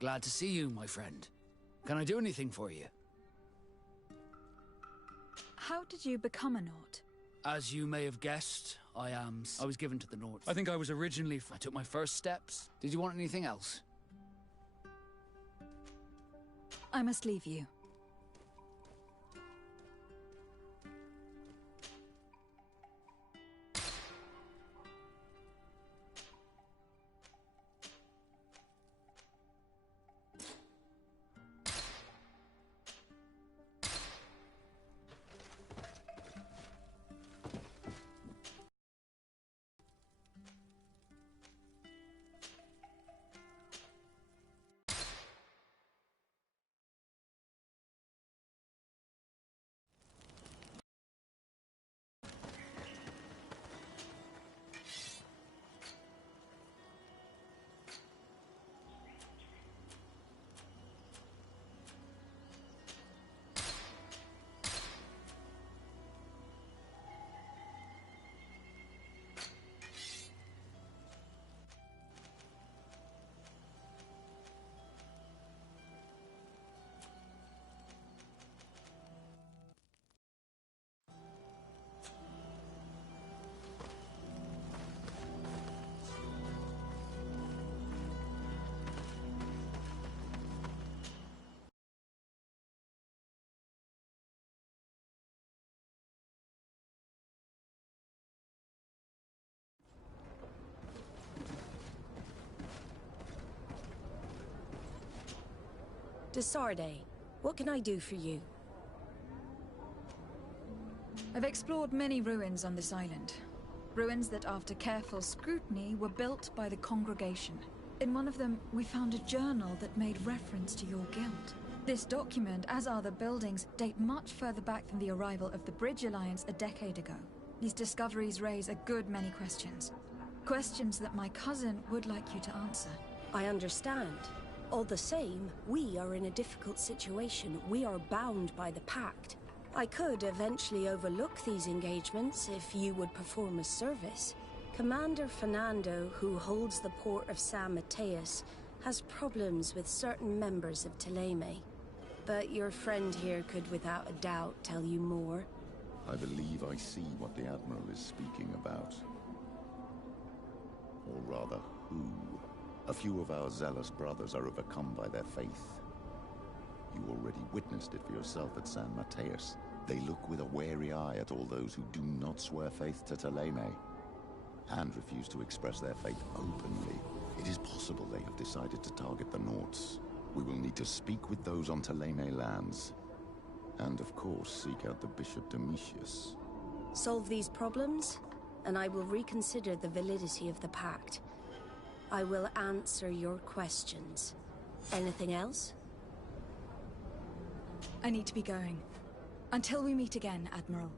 Glad to see you, my friend. Can I do anything for you? How did you become a Naut? As you may have guessed, I was given to the North. I think I was originally... I took my first steps. Did you want anything else? I must leave you. Desarde, what can I do for you? I've explored many ruins on this island. Ruins that, after careful scrutiny, were built by the congregation. In one of them, we found a journal that made reference to your guild. This document, as are the buildings, date much further back than the arrival of the Bridge Alliance a decade ago. These discoveries raise a good many questions. Questions that my cousin would like you to answer. I understand. All the same, we are in a difficult situation. We are bound by the Pact. I could eventually overlook these engagements if you would perform a service. Commander Fernando, who holds the port of San Mateus, has problems with certain members of Teleme. But your friend here could without a doubt tell you more. I believe I see what the Admiral is speaking about. Or rather, who. A few of our zealous brothers are overcome by their faith. You already witnessed it for yourself at San Mateus. They look with a wary eye at all those who do not swear faith to Teleme, and refuse to express their faith openly. It is possible they have decided to target the Nauts. We will need to speak with those on Teleme lands, and of course seek out the Bishop Domitius. Solve these problems, and I will reconsider the validity of the Pact. I will answer your questions. Anything else? I need to be going. Until we meet again, Admiral.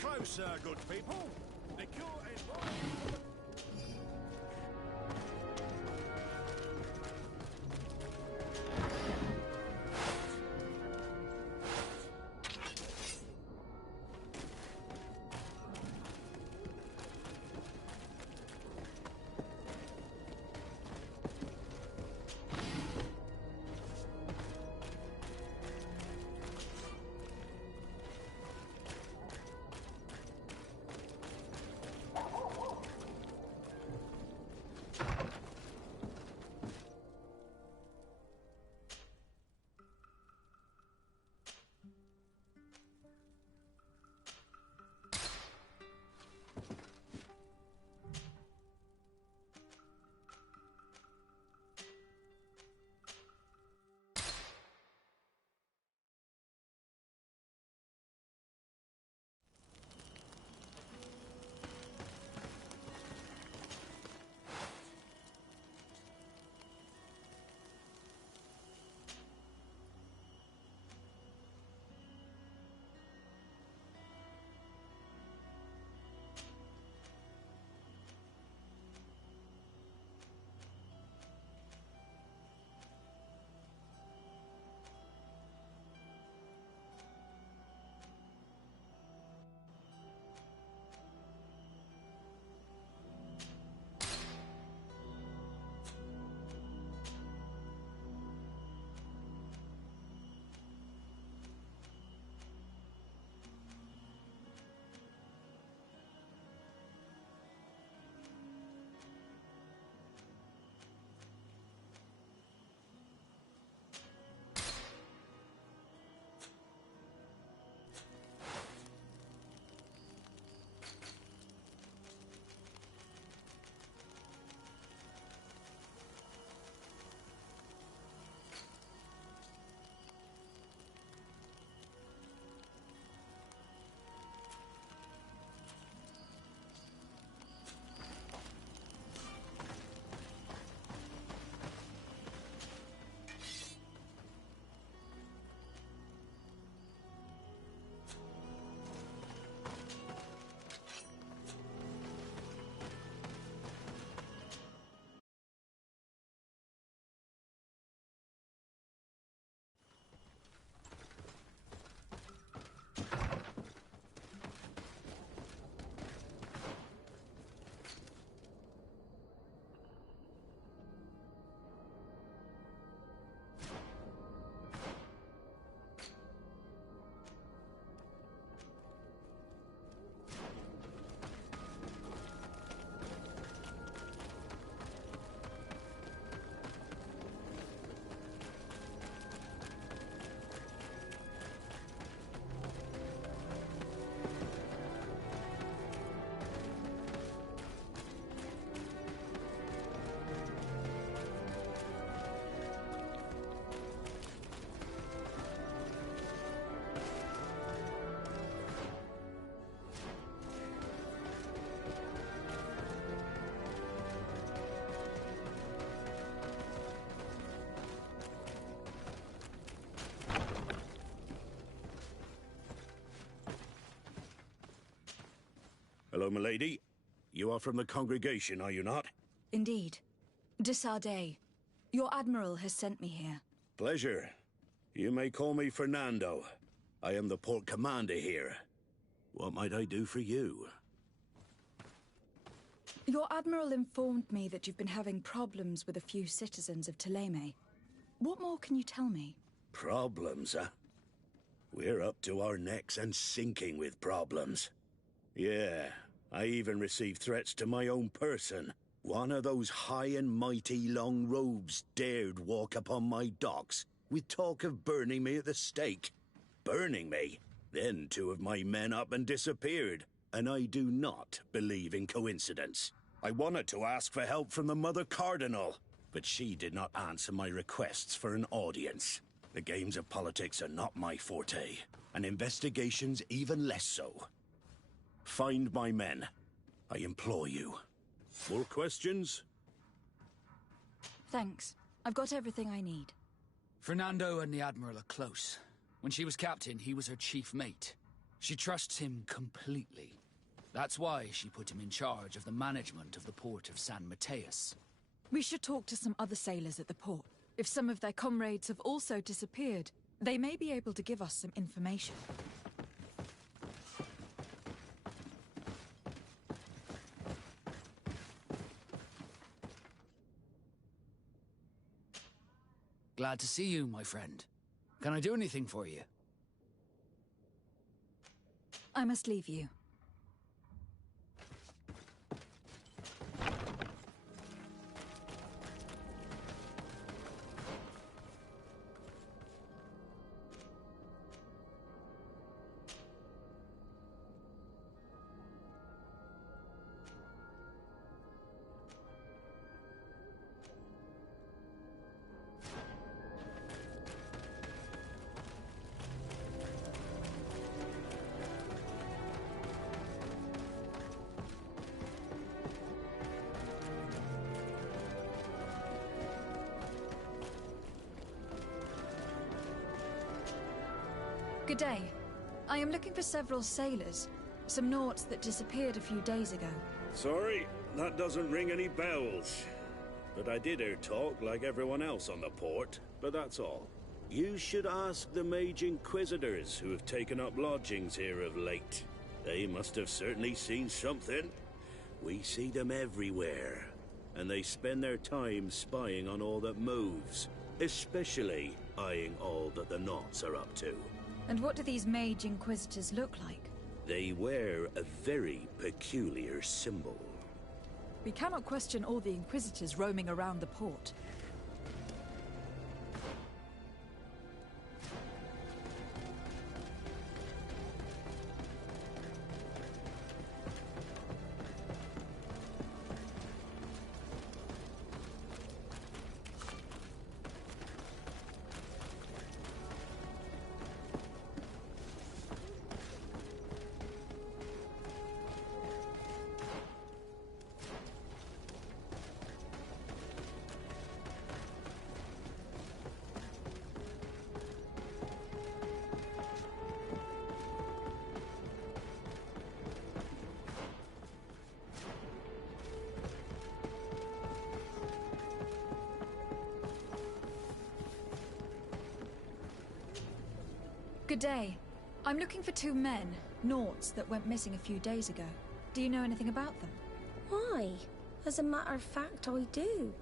Closer, good people. The cure is right. Hello, milady. You are from the congregation, are you not? Indeed. De Sardet. Your admiral has sent me here. Pleasure. You may call me Fernando. I am the port commander here. What might I do for you? Your admiral informed me that you've been having problems with a few citizens of Thélème. What more can you tell me? Problems, huh? We're up to our necks and sinking with problems. Yeah, I even received threats to my own person. One of those high and mighty long robes dared walk upon my docks with talk of burning me at the stake. Burning me? Then 2 of my men up and disappeared, and I do not believe in coincidence. I wanted to ask for help from the Mother Cardinal, but she did not answer my requests for an audience. The games of politics are not my forte, and investigations even less so. Find my men. I implore you. More questions? Thanks. I've got everything I need. Fernando and the Admiral are close. When she was captain, he was her chief mate. She trusts him completely. That's why she put him in charge of the management of the port of San Mateus. We should talk to some other sailors at the port. If some of their comrades have also disappeared, they may be able to give us some information. Glad to see you, my friend. Can I do anything for you? I must leave you. Good day. I am looking for several sailors. Some Nauts that disappeared a few days ago. Sorry, that doesn't ring any bells. But I did hear talk like everyone else on the port, but that's all. You should ask the Mage Inquisitors who have taken up lodgings here of late. They must have certainly seen something. We see them everywhere, and they spend their time spying on all that moves, especially eyeing all that the Nauts are up to. And what do these Mage Inquisitors look like? They wear a very peculiar symbol. We cannot question all the Inquisitors roaming around the port. Good day. I'm looking for 2 men, Nauts, that went missing a few days ago. Do you know anything about them? Why? As a matter of fact, I do.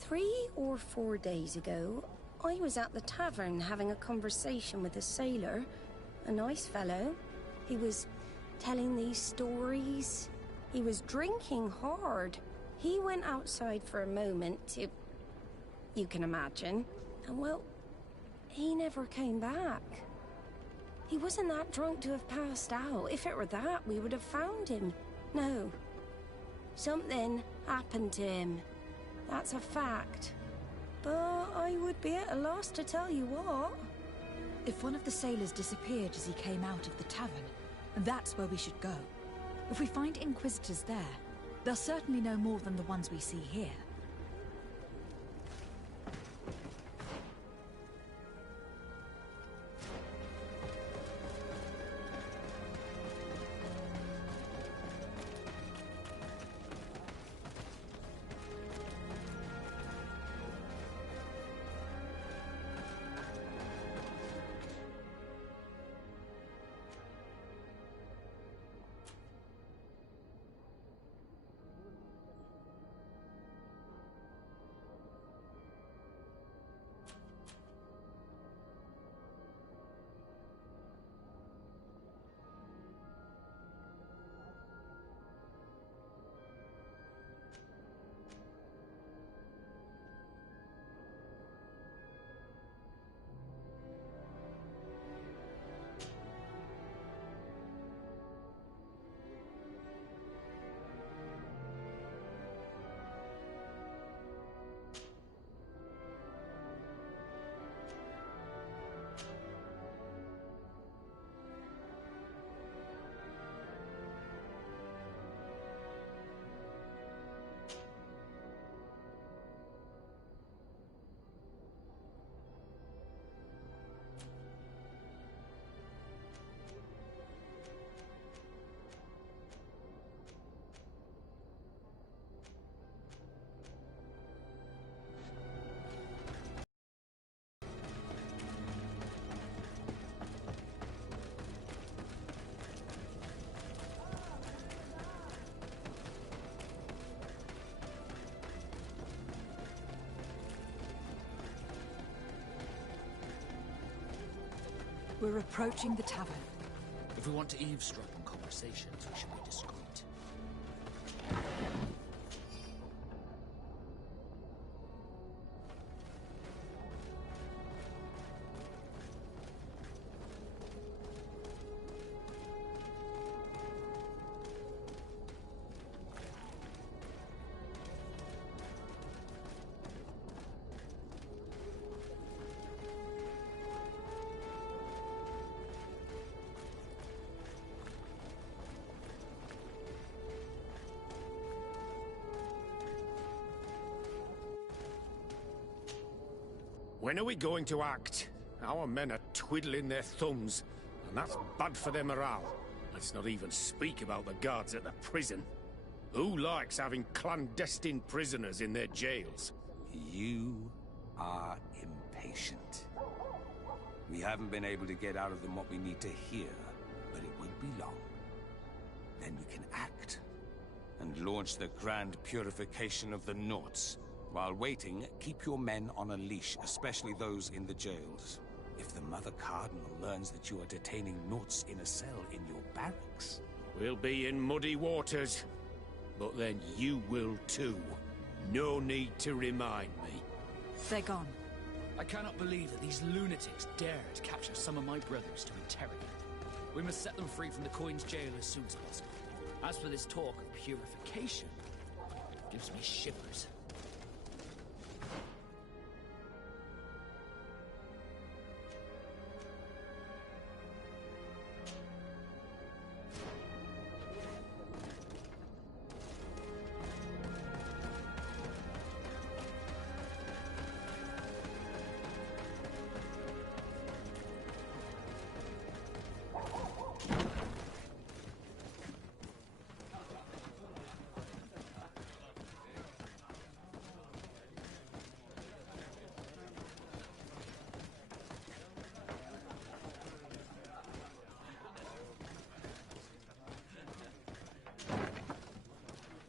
3 or 4 days ago, I was at the tavern having a conversation with a sailor. A nice fellow. He was telling these stories. He was drinking hard. He went outside for a moment to... you can imagine. And well, he never came back. He wasn't that drunk to have passed out. If it were that, we would have found him. No. Something happened to him. That's a fact. But I would be at a loss to tell you what. If one of the sailors disappeared as he came out of the tavern, that's where we should go. If we find Inquisitors there, they'll certainly know more than the ones we see here. We're approaching the tavern. If we want to eavesdrop on conversations, we should be discreet. When are we going to act? Our men are twiddling their thumbs, and that's bad for their morale. Let's not even speak about the guards at the prison. Who likes having clandestine prisoners in their jails? You are impatient. We haven't been able to get out of them what we need to hear, but it won't be long. Then we can act, and launch the grand purification of the Naughts. While waiting, keep your men on a leash, especially those in the jails. If the Mother Cardinal learns that you are detaining Naughts in a cell in your barracks... We'll be in muddy waters. But then you will too. No need to remind me. They're gone. I cannot believe that these lunatics dared capture some of my brothers to interrogate. We must set them free from the Coin's jail as soon as possible. As for this talk of purification, it gives me shivers.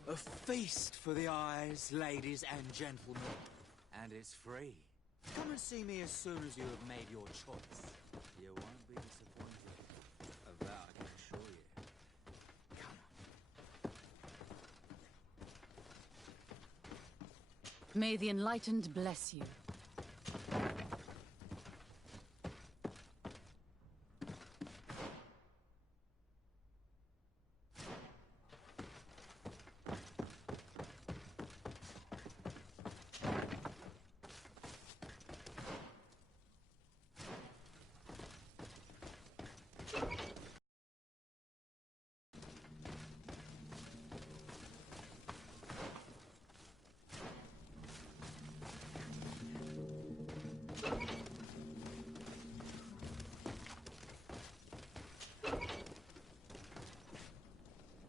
A feast for the eyes, ladies and gentlemen. And it's free. Come and see me as soon as you have made your choice. You won't be disappointed. Of that I can assure you. Come. May the Enlightened bless you.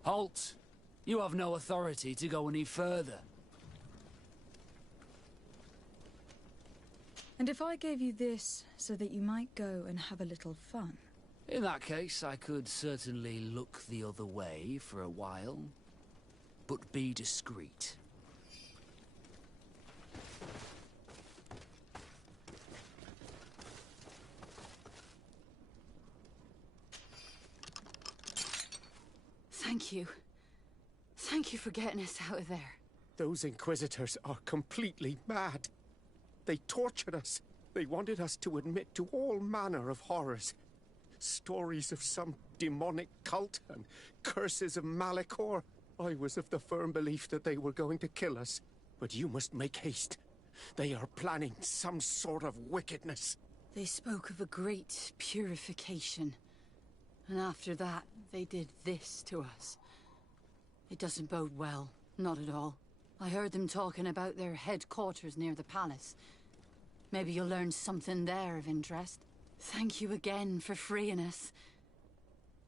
Halt! You have no authority to go any further. And if I gave you this so that you might go and have a little fun? In that case, I could certainly look the other way for a while. But be discreet. Thank you. Thank you for getting us out of there. Those Inquisitors are completely mad. They tortured us. They wanted us to admit to all manner of horrors. Stories of some demonic cult and curses of Malachor. I was of the firm belief that they were going to kill us. But you must make haste. They are planning some sort of wickedness. They spoke of a great purification. And after that, they did this to us. It doesn't bode well. Not at all. I heard them talking about their headquarters near the palace. Maybe you'll learn something there of interest. Thank you again for freeing us.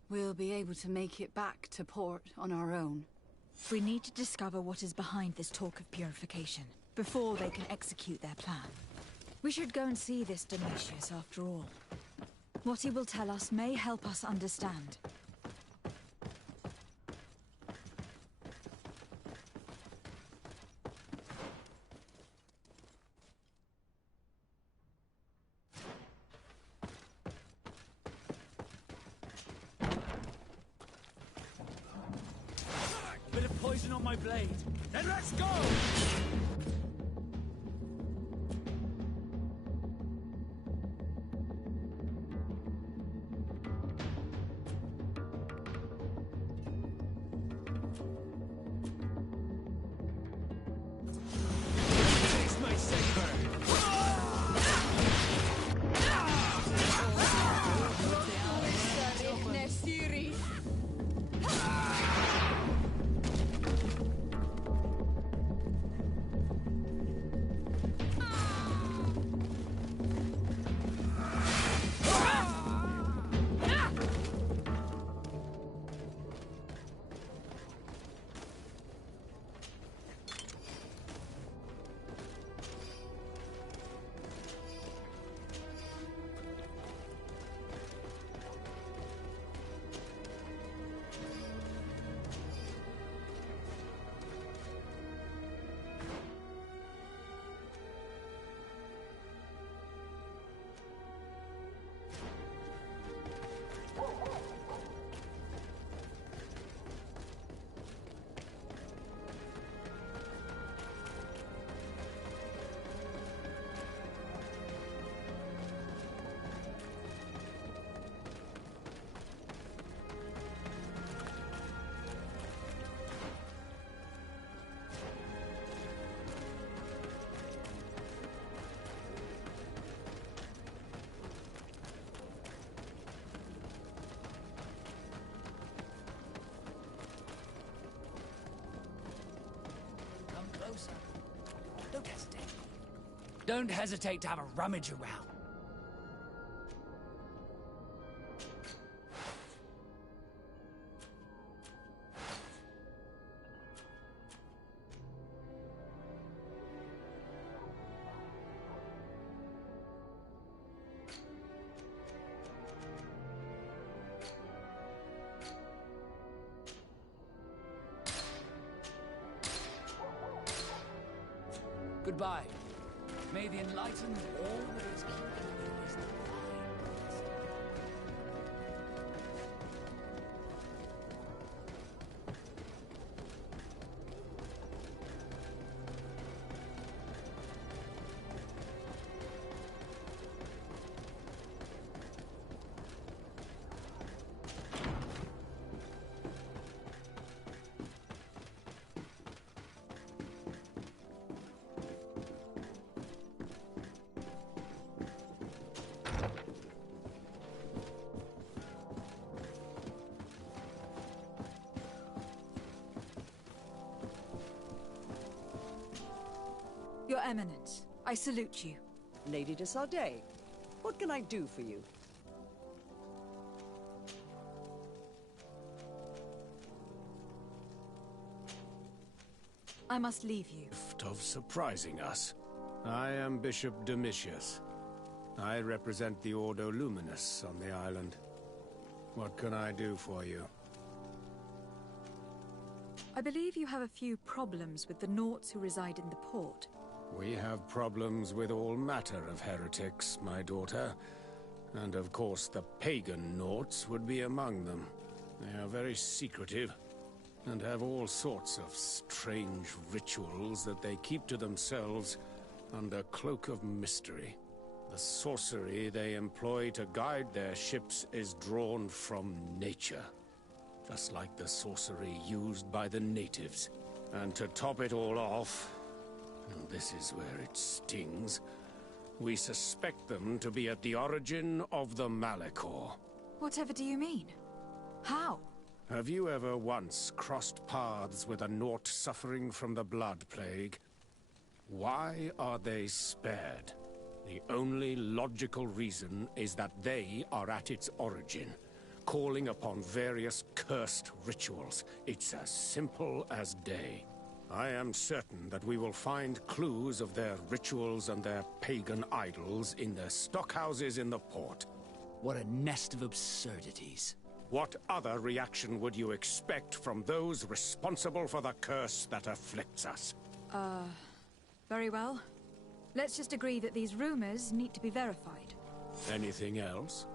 We'll be able to make it back to port on our own. We need to discover what is behind this talk of purification, before they can execute their plan. We should go and see this Domitius after all. What he will tell us may help us understand. poison on my blade. Then let's go! Taste my savor! Don't hesitate. Don't hesitate to have a rummage around. Goodbye. May the enlightened always keep you as the vine. Your Eminence, I salute you. Lady de Sardet, what can I do for you? I must leave you. Gift of surprising us. I am Bishop Domitius. I represent the Ordo Luminous on the island. What can I do for you? I believe you have a few problems with the Nauts who reside in the port. We have problems with all matter of heretics, my daughter. And of course the pagan Nauts would be among them. They are very secretive, and have all sorts of strange rituals that they keep to themselves under cloak of mystery. The sorcery they employ to guide their ships is drawn from nature, just like the sorcery used by the natives. And to top it all off, and this is where it stings, we suspect them to be at the origin of the Malachor. Whatever do you mean? How? Have you ever once crossed paths with a Naut suffering from the Blood Plague? Why are they spared? The only logical reason is that they are at its origin, calling upon various cursed rituals. It's as simple as day. I am certain that we will find clues of their rituals and their pagan idols in their stockhouses in the port. What a nest of absurdities. What other reaction would you expect from those responsible for the curse that afflicts us? Very well. Let's just agree that these rumors need to be verified. Anything else?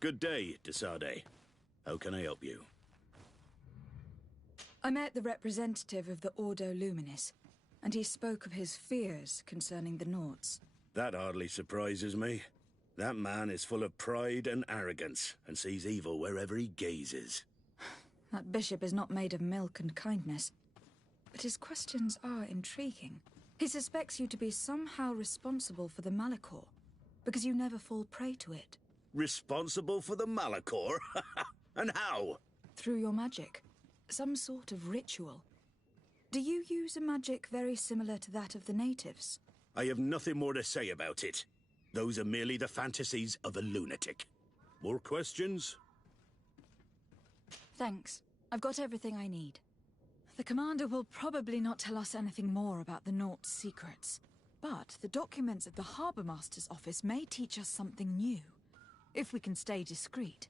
Good day, Desade. How can I help you? I met the representative of the Ordo Luminis, and he spoke of his fears concerning the Nords. That hardly surprises me. That man is full of pride and arrogance, and sees evil wherever he gazes. That bishop is not made of milk and kindness, but his questions are intriguing. He suspects you to be somehow responsible for the Malachor, because you never fall prey to it. Responsible for the Malachor? And how? Through your magic. Some sort of ritual. Do you use a magic very similar to that of the natives? I have nothing more to say about it. Those are merely the fantasies of a lunatic. More questions? Thanks. I've got everything I need. The commander will probably not tell us anything more about the Nort's secrets. But the documents at the Harbour Master's office may teach us something new, if we can stay discreet.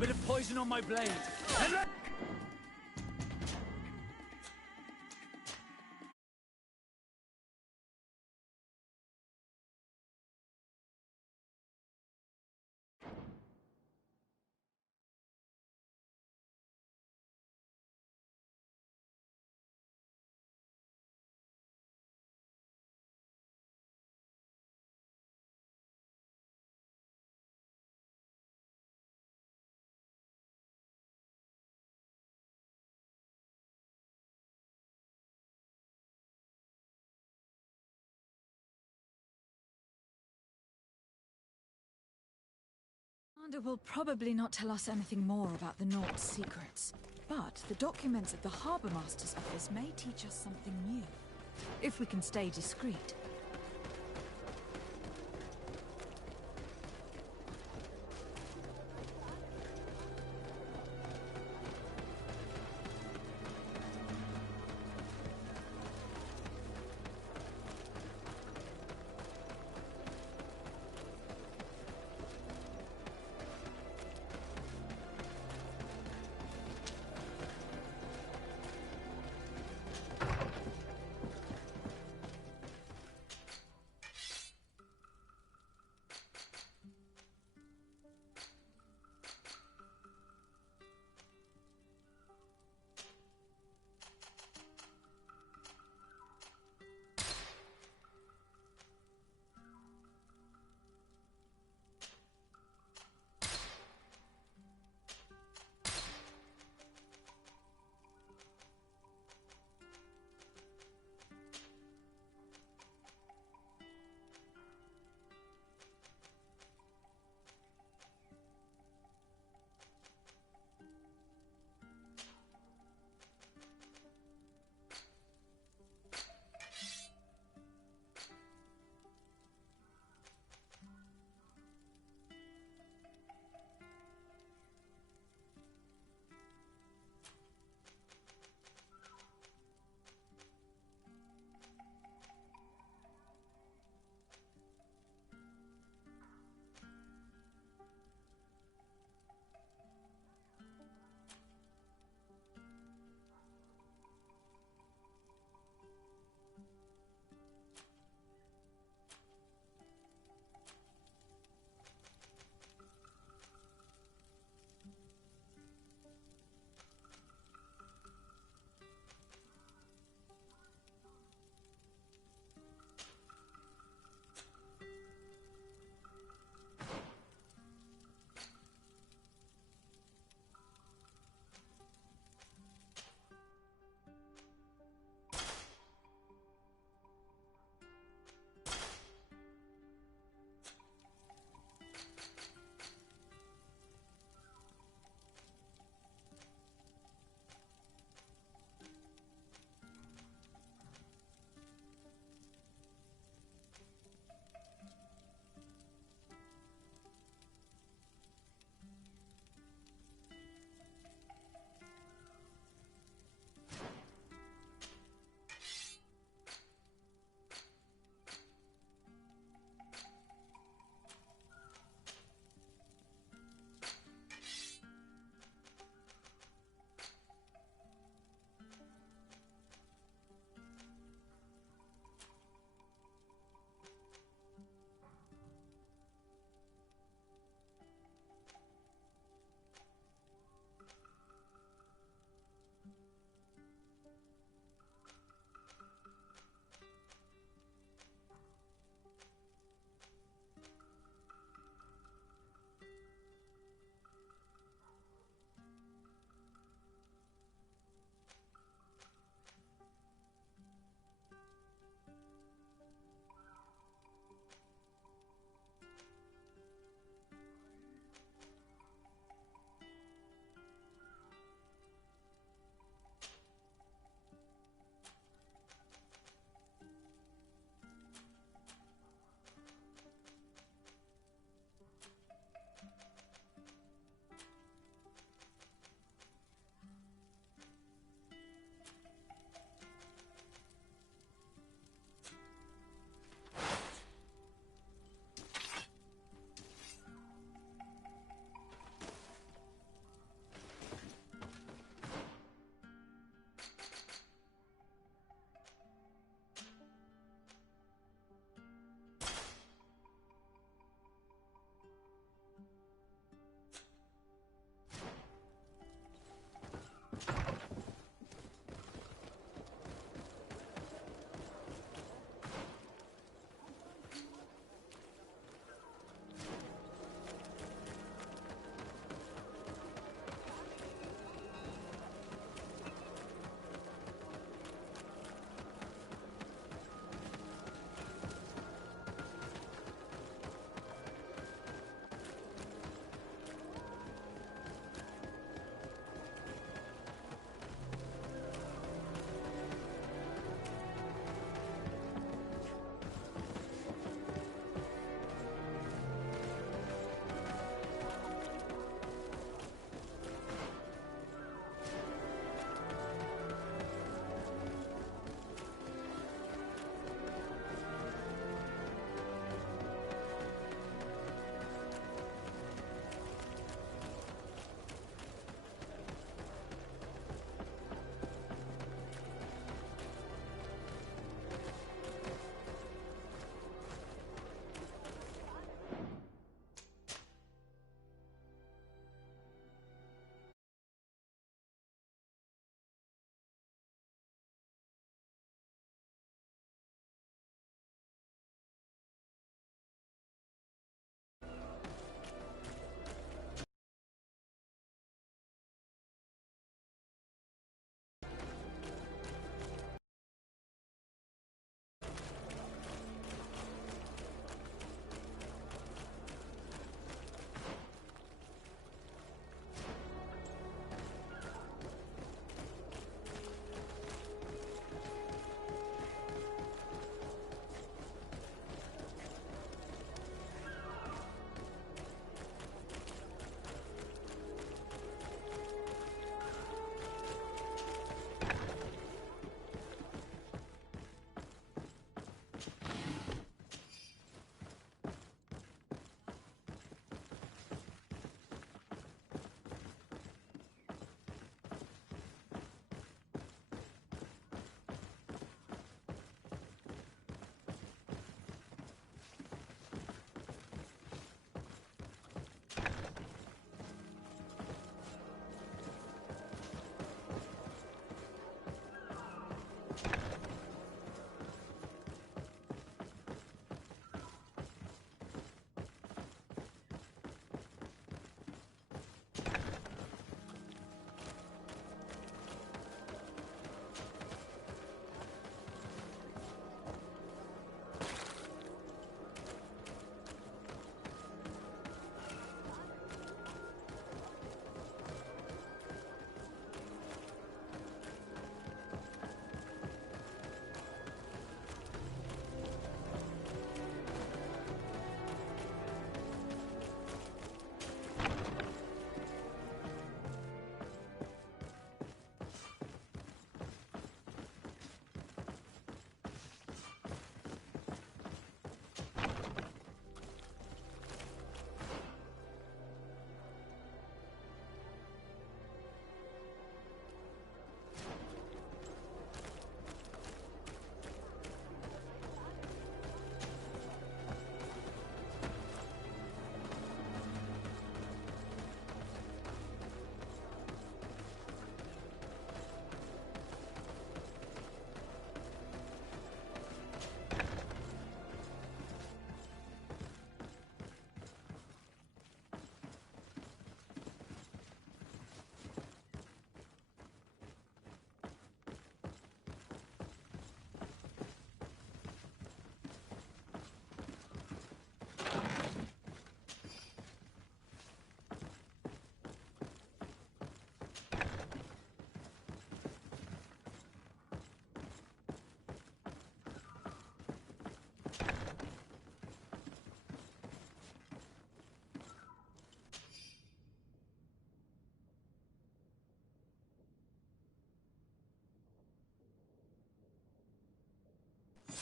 Bit of poison on my blade. Commander will probably not tell us anything more about the Nort's secrets. But the documents at the Harbour Master's office may teach us something new, if we can stay discreet.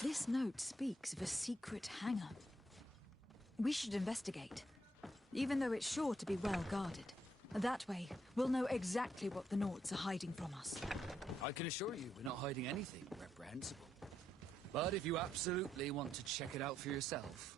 This note speaks of a secret hangar. We should investigate, even though it's sure to be well guarded. That way, we'll know exactly what the Nords are hiding from us. I can assure you we're not hiding anything reprehensible. But if you absolutely want to check it out for yourself...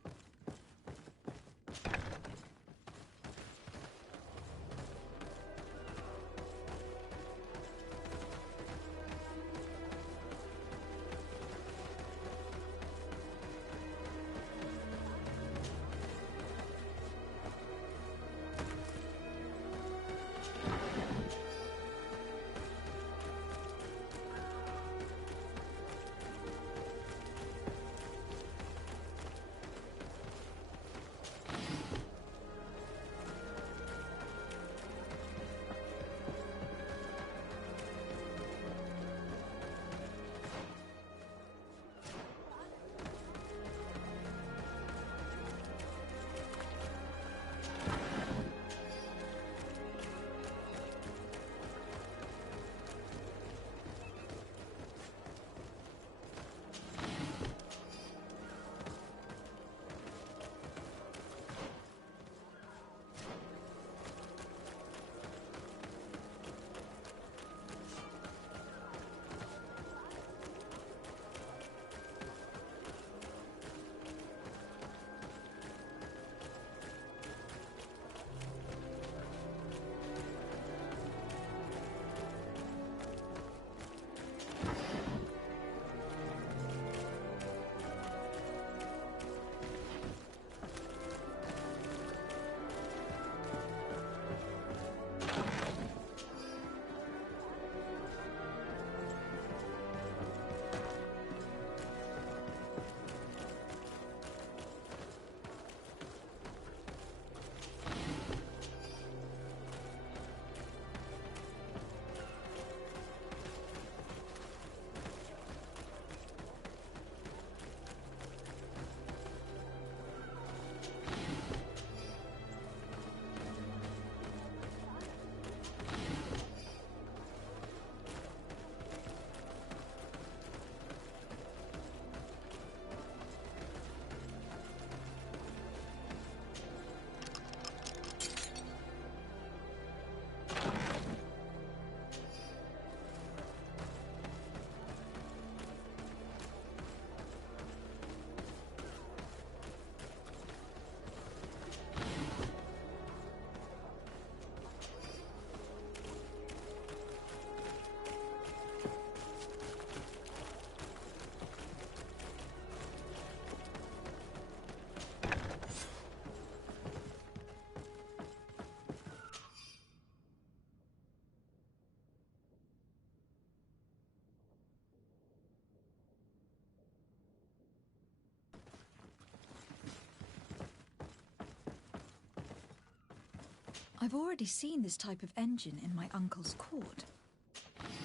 I've already seen this type of engine in my uncle's court.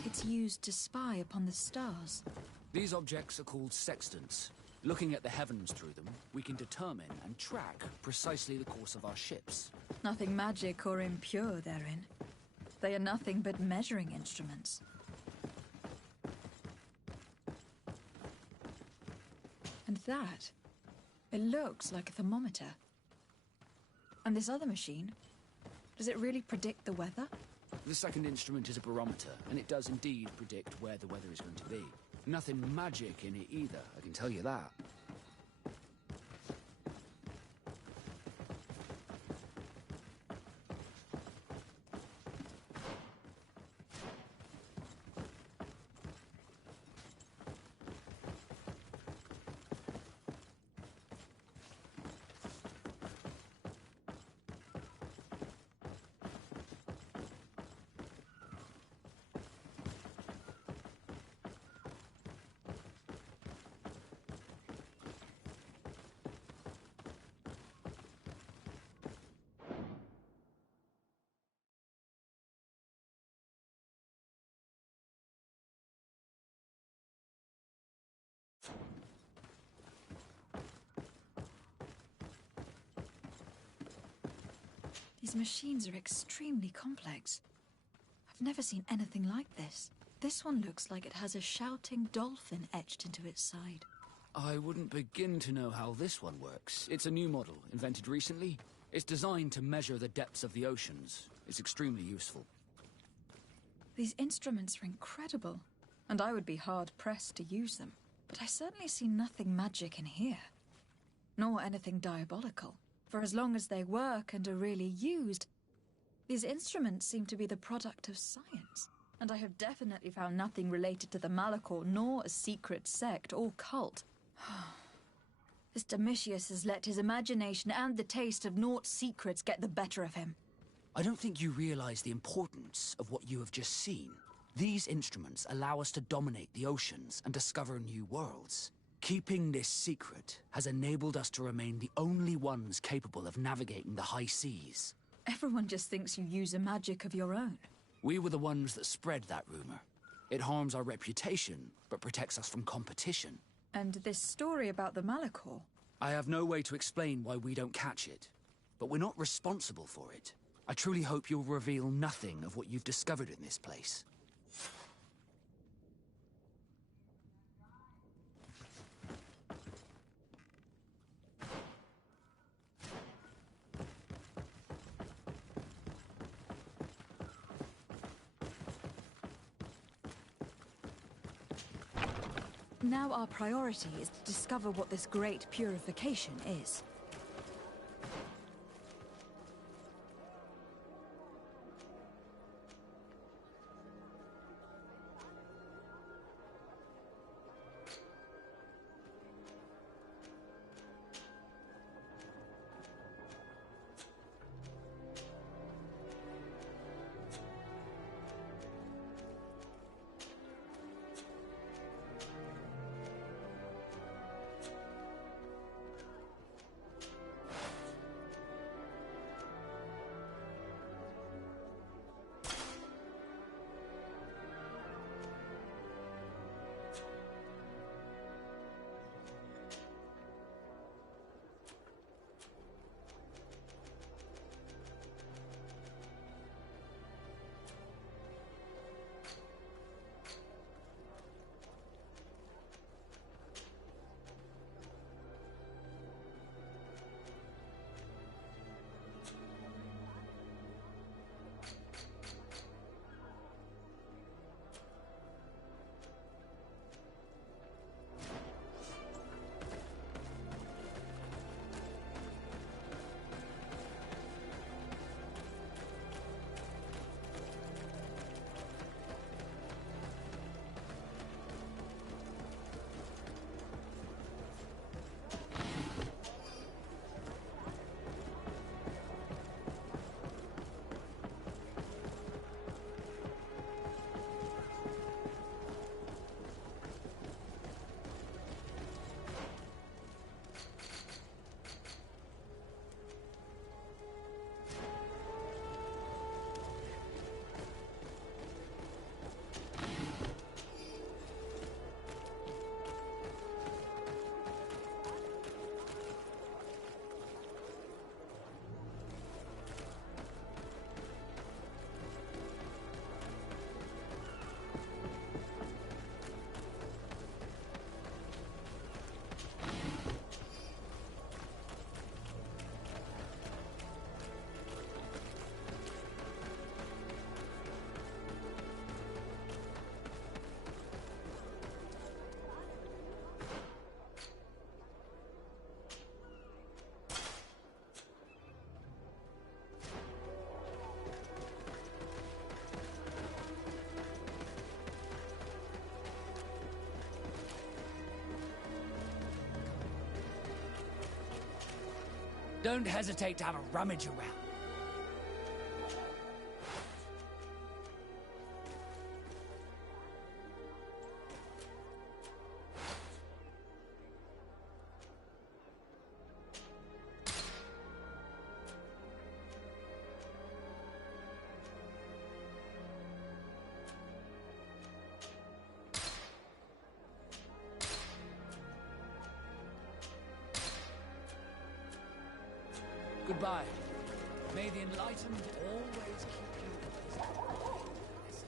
It's used to spy upon the stars. These objects are called sextants. Looking at the heavens through them, we can determine and track precisely the course of our ships. Nothing magic or impure therein. They are nothing but measuring instruments. And that, it looks like a thermometer. And this other machine, does it really predict the weather? The second instrument is a barometer, and it does indeed predict where the weather is going to be. Nothing magic in it either, I can tell you that. These machines are extremely complex. I've never seen anything like this. This one looks like it has a shouting dolphin etched into its side. I wouldn't begin to know how this one works. It's a new model, invented recently. It's designed to measure the depths of the oceans. It's extremely useful. These instruments are incredible, and I would be hard-pressed to use them. But I certainly see nothing magic in here. Nor anything diabolical. For as long as they work and are really used, these instruments seem to be the product of science. And I have definitely found nothing related to the Malachor, nor a secret sect or cult. This Domitius has let his imagination and the taste of Naught's secrets get the better of him. I don't think you realize the importance of what you have just seen. These instruments allow us to dominate the oceans and discover new worlds. Keeping this secret has enabled us to remain the only ones capable of navigating the high seas. Everyone just thinks you use a magic of your own. We were the ones that spread that rumor. It harms our reputation, but protects us from competition. And this story about the Malachor? I have no way to explain why we don't catch it, but we're not responsible for it. I truly hope you'll reveal nothing of what you've discovered in this place. Now our priority is to discover what this great purification is. Don't hesitate to have a rummage around. Goodbye. May the enlightened always keep you in place.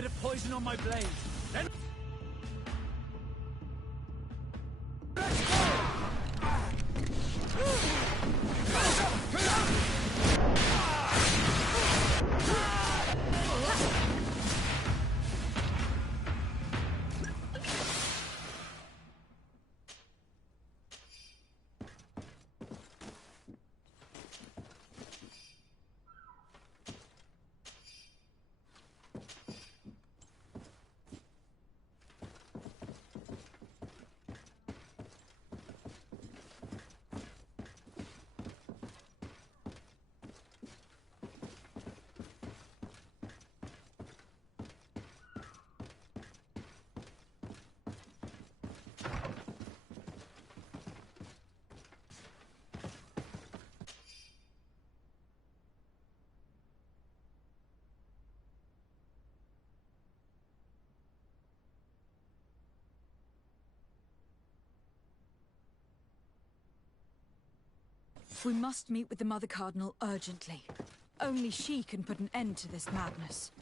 bit of poison on my blade. Then... We must meet with the Mother Cardinal urgently. Only she can put an end to this madness.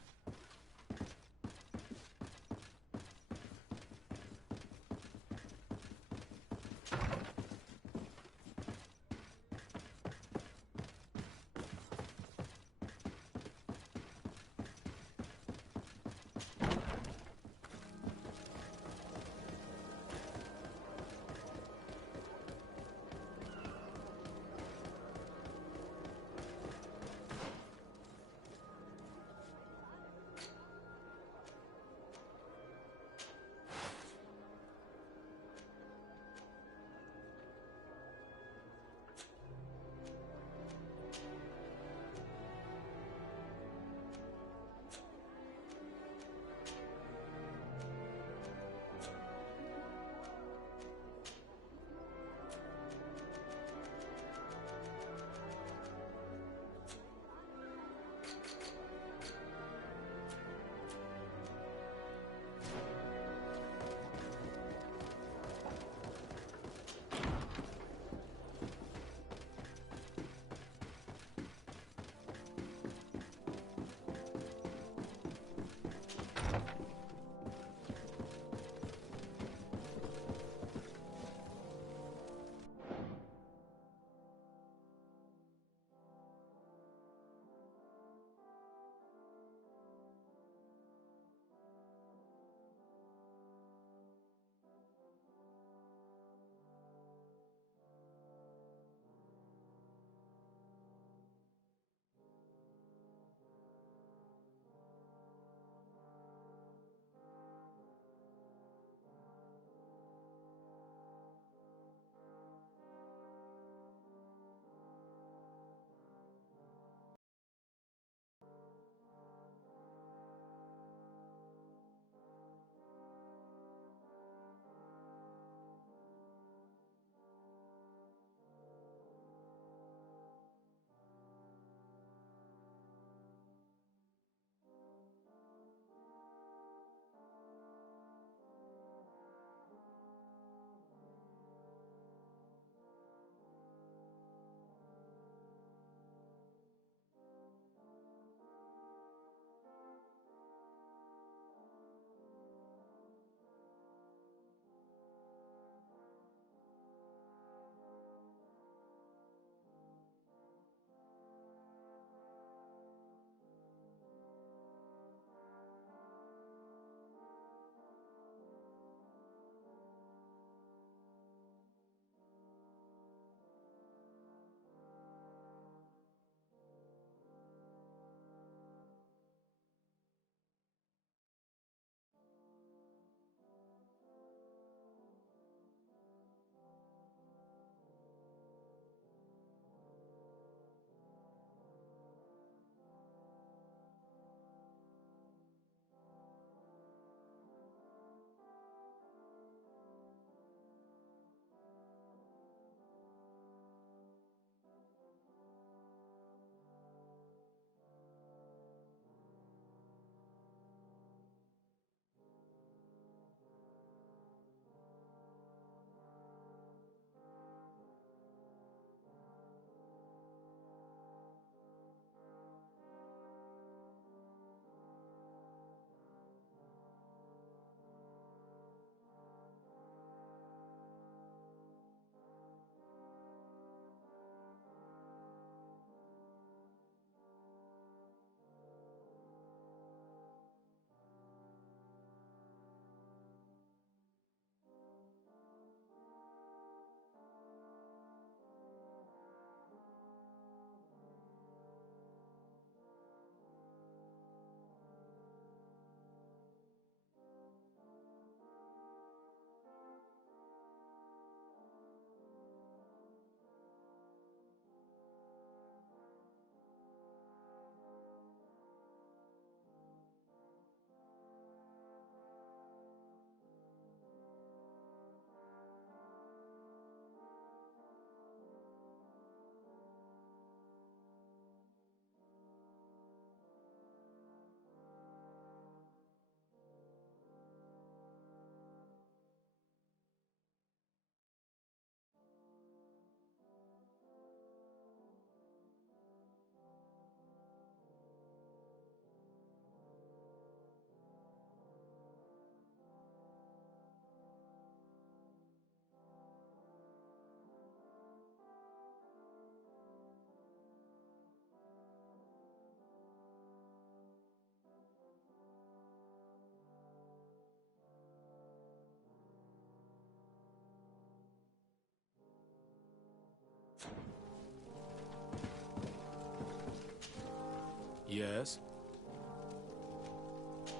Yes?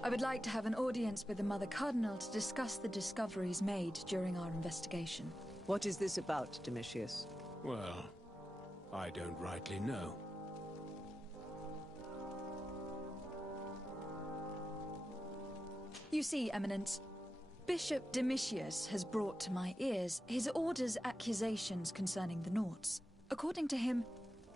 I would like to have an audience with the Mother Cardinal to discuss the discoveries made during our investigation. What is this about, Domitius? Well, I don't rightly know. You see, Eminence, Bishop Domitius has brought to my ears his order's accusations concerning the Nauts. According to him,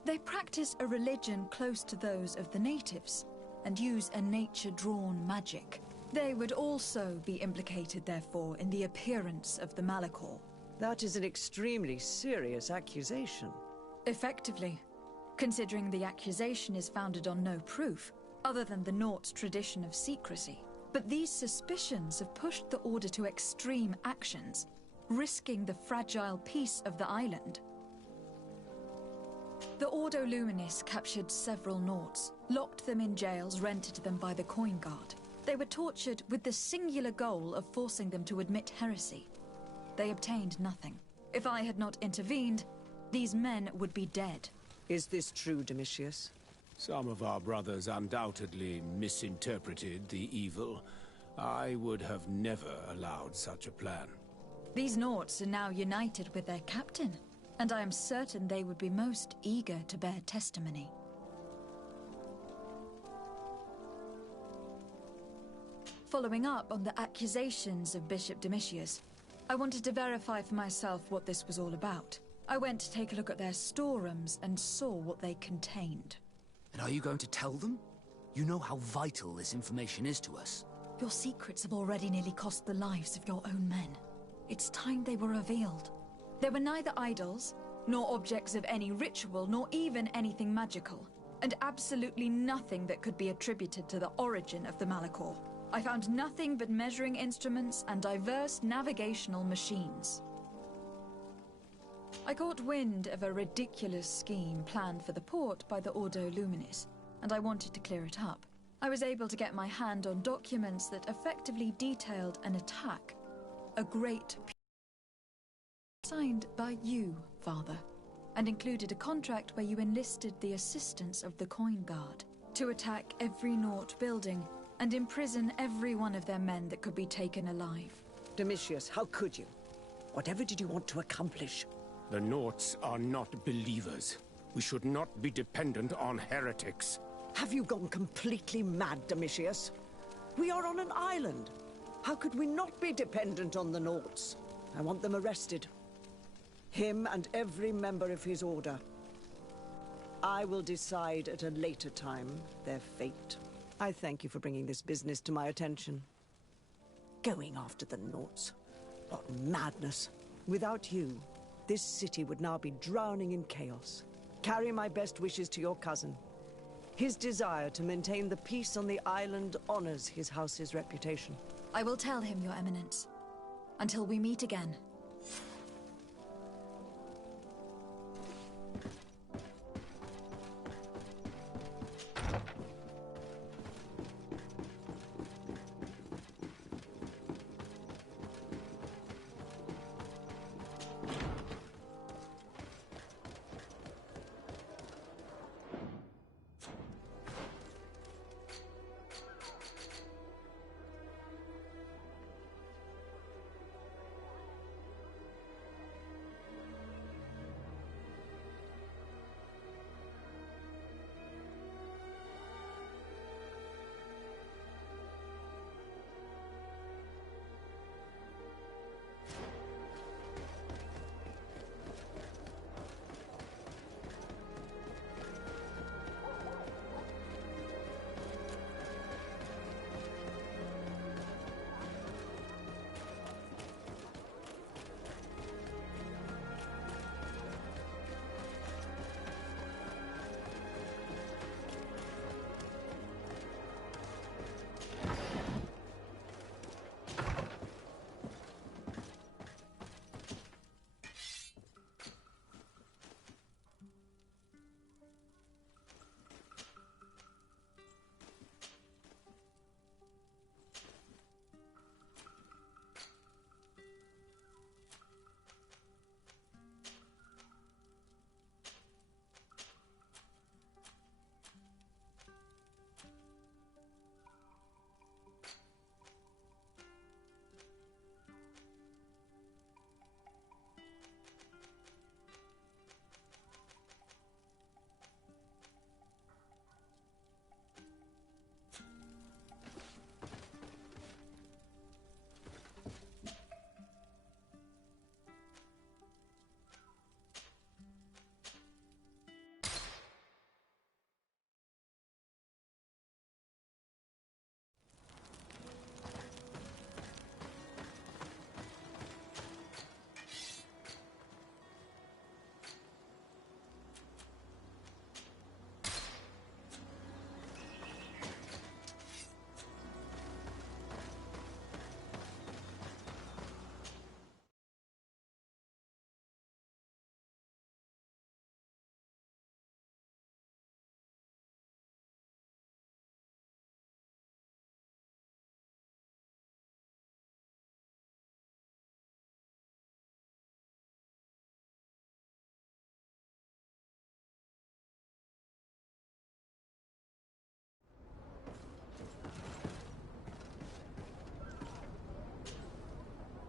they practice a religion close to those of the natives, and use a nature-drawn magic. They would also be implicated, therefore, in the appearance of the Malachor. That is an extremely serious accusation. Effectively, considering the accusation is founded on no proof, other than the Nauts' tradition of secrecy. But these suspicions have pushed the Order to extreme actions, risking the fragile peace of the island. The Ordo Luminis captured several Nauts, locked them in jails rented to them by the Coin Guard. They were tortured with the singular goal of forcing them to admit heresy. They obtained nothing. If I had not intervened, these men would be dead. Is this true, Domitius? Some of our brothers undoubtedly misinterpreted the evil. I would have never allowed such a plan. These Nauts are now united with their captain, and I am certain they would be most eager to bear testimony. Following up on the accusations of Bishop Domitius, I wanted to verify for myself what this was all about. I went to take a look at their storerooms and saw what they contained. And are you going to tell them? You know how vital this information is to us. Your secrets have already nearly cost the lives of your own men. It's time they were revealed. There were neither idols, nor objects of any ritual, nor even anything magical, and absolutely nothing that could be attributed to the origin of the Malachor. I found nothing but measuring instruments and diverse navigational machines. I caught wind of a ridiculous scheme planned for the port by the Ordo Luminis, and I wanted to clear it up. I was able to get my hand on documents that effectively detailed an attack, a great signed by you, Father, and included a contract where you enlisted the assistance of the Coin Guard to attack every Naut building and imprison every one of their men that could be taken alive. Domitius, how could you? Whatever did you want to accomplish? The Nauts are not believers. We should not be dependent on heretics. Have you gone completely mad, Domitius? We are on an island. How could we not be dependent on the Nauts? I want them arrested. Him and every member of his order. I will decide at a later time their fate. I thank you for bringing this business to my attention. Going after the Nauts. What madness. Without you, this city would now be drowning in chaos. Carry my best wishes to your cousin. His desire to maintain the peace on the island honors his house's reputation. I will tell him, Your Eminence. Until we meet again.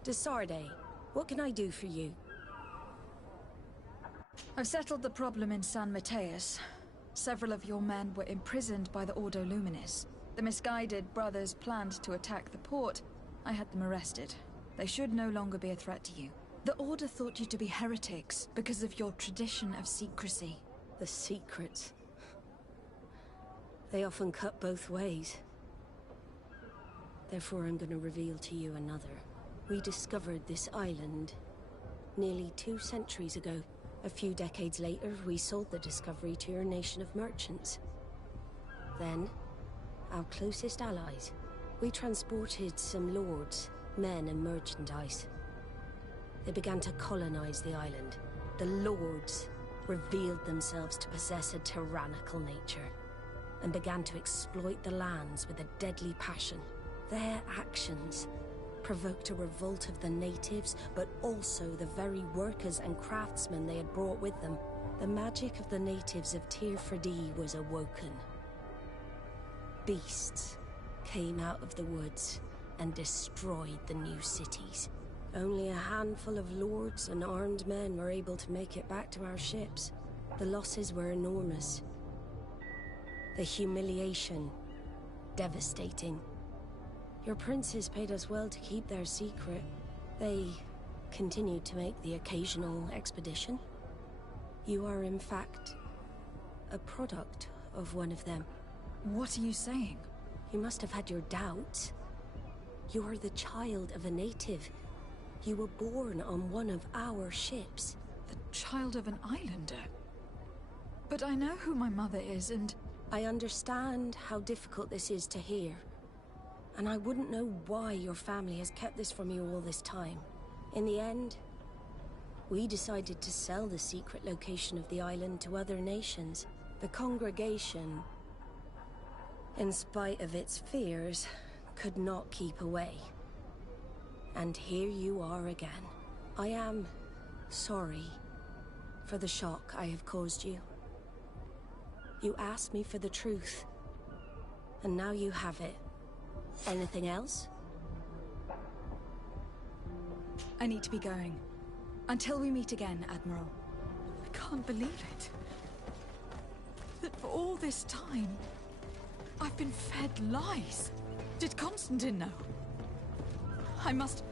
Desarde, what can I do for you? I've settled the problem in San Mateus. Several of your men were imprisoned by the Ordo Luminis. The misguided brothers planned to attack the port. I had them arrested. They should no longer be a threat to you. The Order thought you to be heretics because of your tradition of secrecy. The secrets. They often cut both ways. Therefore, I'm going to reveal to you another. We discovered this island nearly 2 centuries ago. A few decades later, we sold the discovery to your nation of merchants. Then, our closest allies. We transported some lords, men and merchandise. They began to colonize the island. The lords revealed themselves to possess a tyrannical nature and began to exploit the lands with a deadly passion. Their actions provoked a revolt of the natives, but also the very workers and craftsmen they had brought with them. The magic of the natives of Tir Fredee was awoken. Beasts came out of the woods and destroyed the new cities. Only a handful of lords and armed men were able to make it back to our ships. The losses were enormous. The humiliation, devastating. Your princes paid us well to keep their secret. They continued to make the occasional expedition. You are, in fact, a product of one of them. What are you saying? You must have had your doubts. You are the child of a native. You were born on one of our ships. The child of an islander? But I know who my mother is, and... I understand how difficult this is to hear. And I wouldn't know why your family has kept this from you all this time. In the end, we decided to sell the secret location of the island to other nations. The congregation, in spite of its fears, could not keep away. And here you are again. I am sorry for the shock I have caused you. You asked me for the truth, and now you have it. Anything else? I need to be going. Until we meet again, Admiral. I can't believe it. That for all this time, I've been fed lies. Did Constantine know? I must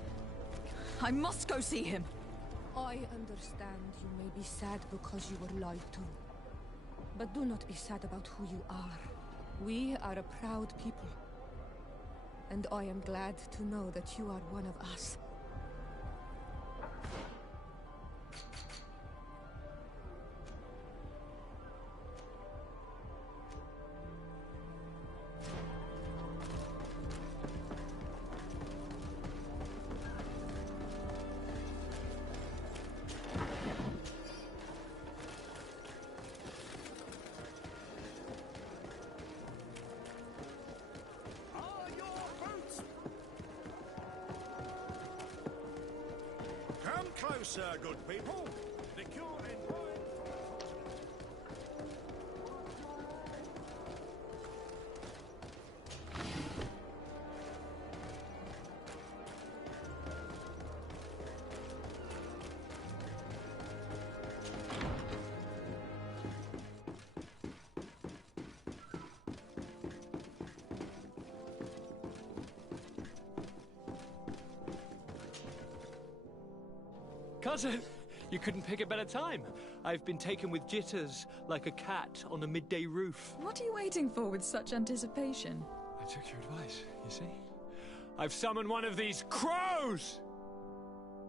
go see him. I understand you may be sad because you were lied to. But do not be sad about who you are. We are a proud people. And I am glad to know that you are one of us. Come closer, good people. The cure in mind. Cousin, you couldn't pick a better time. I've been taken with jitters, like a cat on a midday roof. What are you waiting for with such anticipation? I took your advice, you see. I've summoned one of these crows!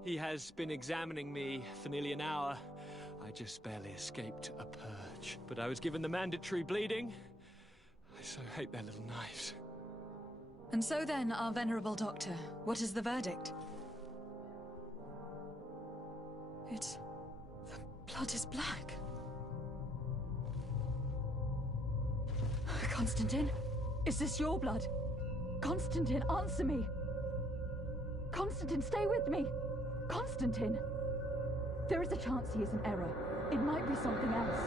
He has been examining me for nearly an hour. I just barely escaped a purge. But I was given the mandatory bleeding. I so hate their little knives. And so then, our venerable doctor, what is the verdict? The blood is black. Constantine, is this your blood? Constantine, answer me! Constantine, stay with me! Constantine! There is a chance he is in error. It might be something else.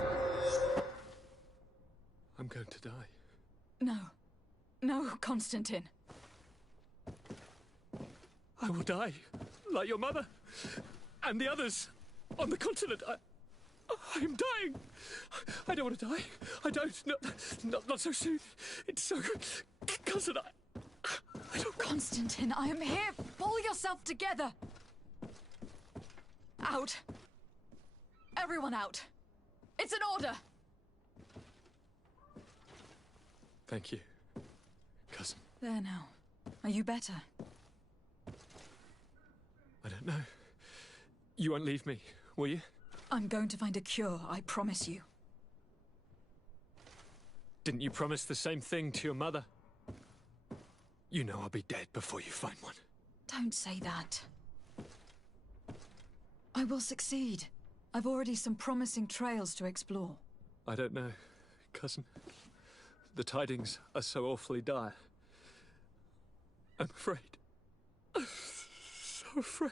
I'm going to die. No. No, Constantine. I will die, like your mother and the others on the continent. I'm dying. I don't want to die. I don't. Not so soon. It's so... Cousin, I don't... Constantine, I am here. Pull yourself together. Out. Everyone out. It's an order. Thank you, cousin. There now. Are you better? I don't know. You won't leave me, will you? I'm going to find a cure, I promise you. Didn't you promise the same thing to your mother? You know I'll be dead before you find one. Don't say that. I will succeed. I've already some promising trails to explore. I don't know, cousin. The tidings are so awfully dire. I'm afraid. I'm so afraid.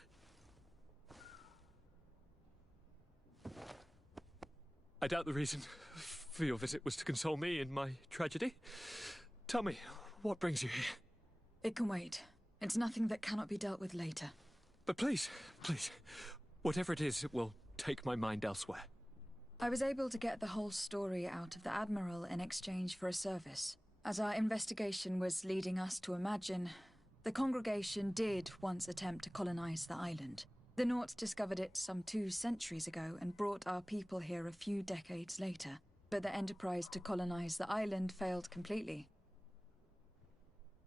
I doubt the reason for your visit was to console me in my tragedy. Tell me, what brings you here? It can wait. It's nothing that cannot be dealt with later. But please, whatever it is, it will take my mind elsewhere. I was able to get the whole story out of the Admiral in exchange for a service. As our investigation was leading us to imagine, the congregation did once attempt to colonize the island. The Nauts discovered it some 2 centuries ago and brought our people here a few decades later. But the enterprise to colonize the island failed completely.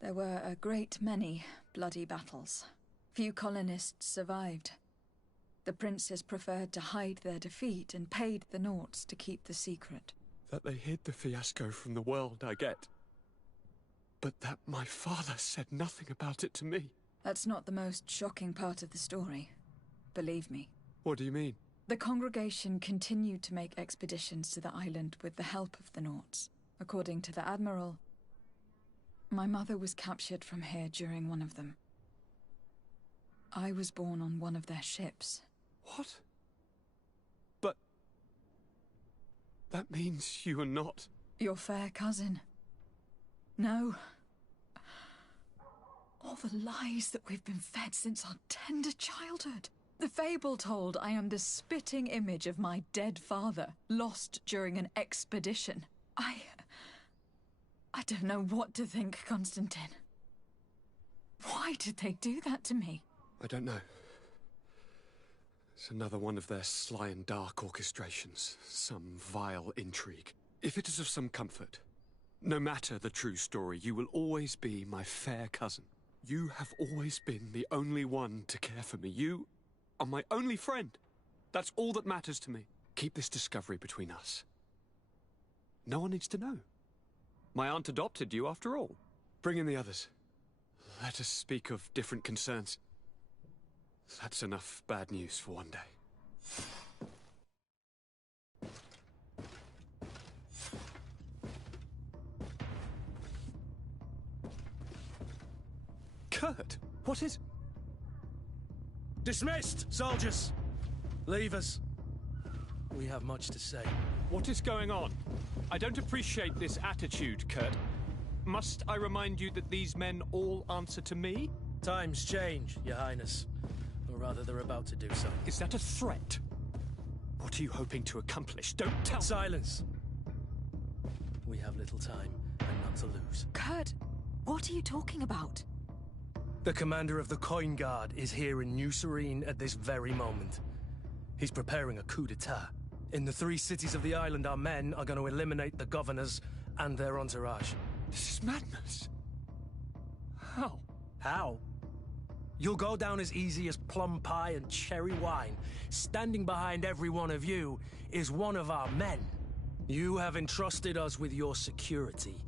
There were a great many bloody battles. Few colonists survived. The princes preferred to hide their defeat and paid the Nauts to keep the secret. That they hid the fiasco from the world, I get. But that my father said nothing about it to me. That's not the most shocking part of the story. Believe me. What do you mean? The congregation continued to make expeditions to the island with the help of the Nauts. According to the Admiral, my mother was captured from here during one of them. I was born on one of their ships. What? But... that means you are not... your fair cousin. No. All the lies that we've been fed since our tender childhood. The fable told I am the spitting image of my dead father, lost during an expedition. I don't know what to think, Constantine. Why did they do that to me? I don't know. It's another one of their sly and dark orchestrations. Some vile intrigue. If it is of some comfort, no matter the true story, you will always be my fair cousin. You have always been the only one to care for me. You are my only friend. That's all that matters to me. Keep this discovery between us. No one needs to know. My aunt adopted you after all. Bring in the others. Let us speak of different concerns. That's enough bad news for one day. Kurt, what is... Dismissed, soldiers! Leave us. We have much to say. What is going on? I don't appreciate this attitude, Kurt. Must I remind you that these men all answer to me? Times change, Your Highness. Or rather, they're about to do so. Is that a threat? What are you hoping to accomplish? Don't tell... Silence! We have little time, and none to lose. Kurt, what are you talking about? The commander of the Coin Guard is here in New Serene at this very moment. He's preparing a coup d'etat. In the 3 cities of the island, our men are going to eliminate the governors and their entourage. This is madness. How? How? You'll go down as easy as plum pie and cherry wine. Standing behind every one of you is one of our men. You have entrusted us with your security.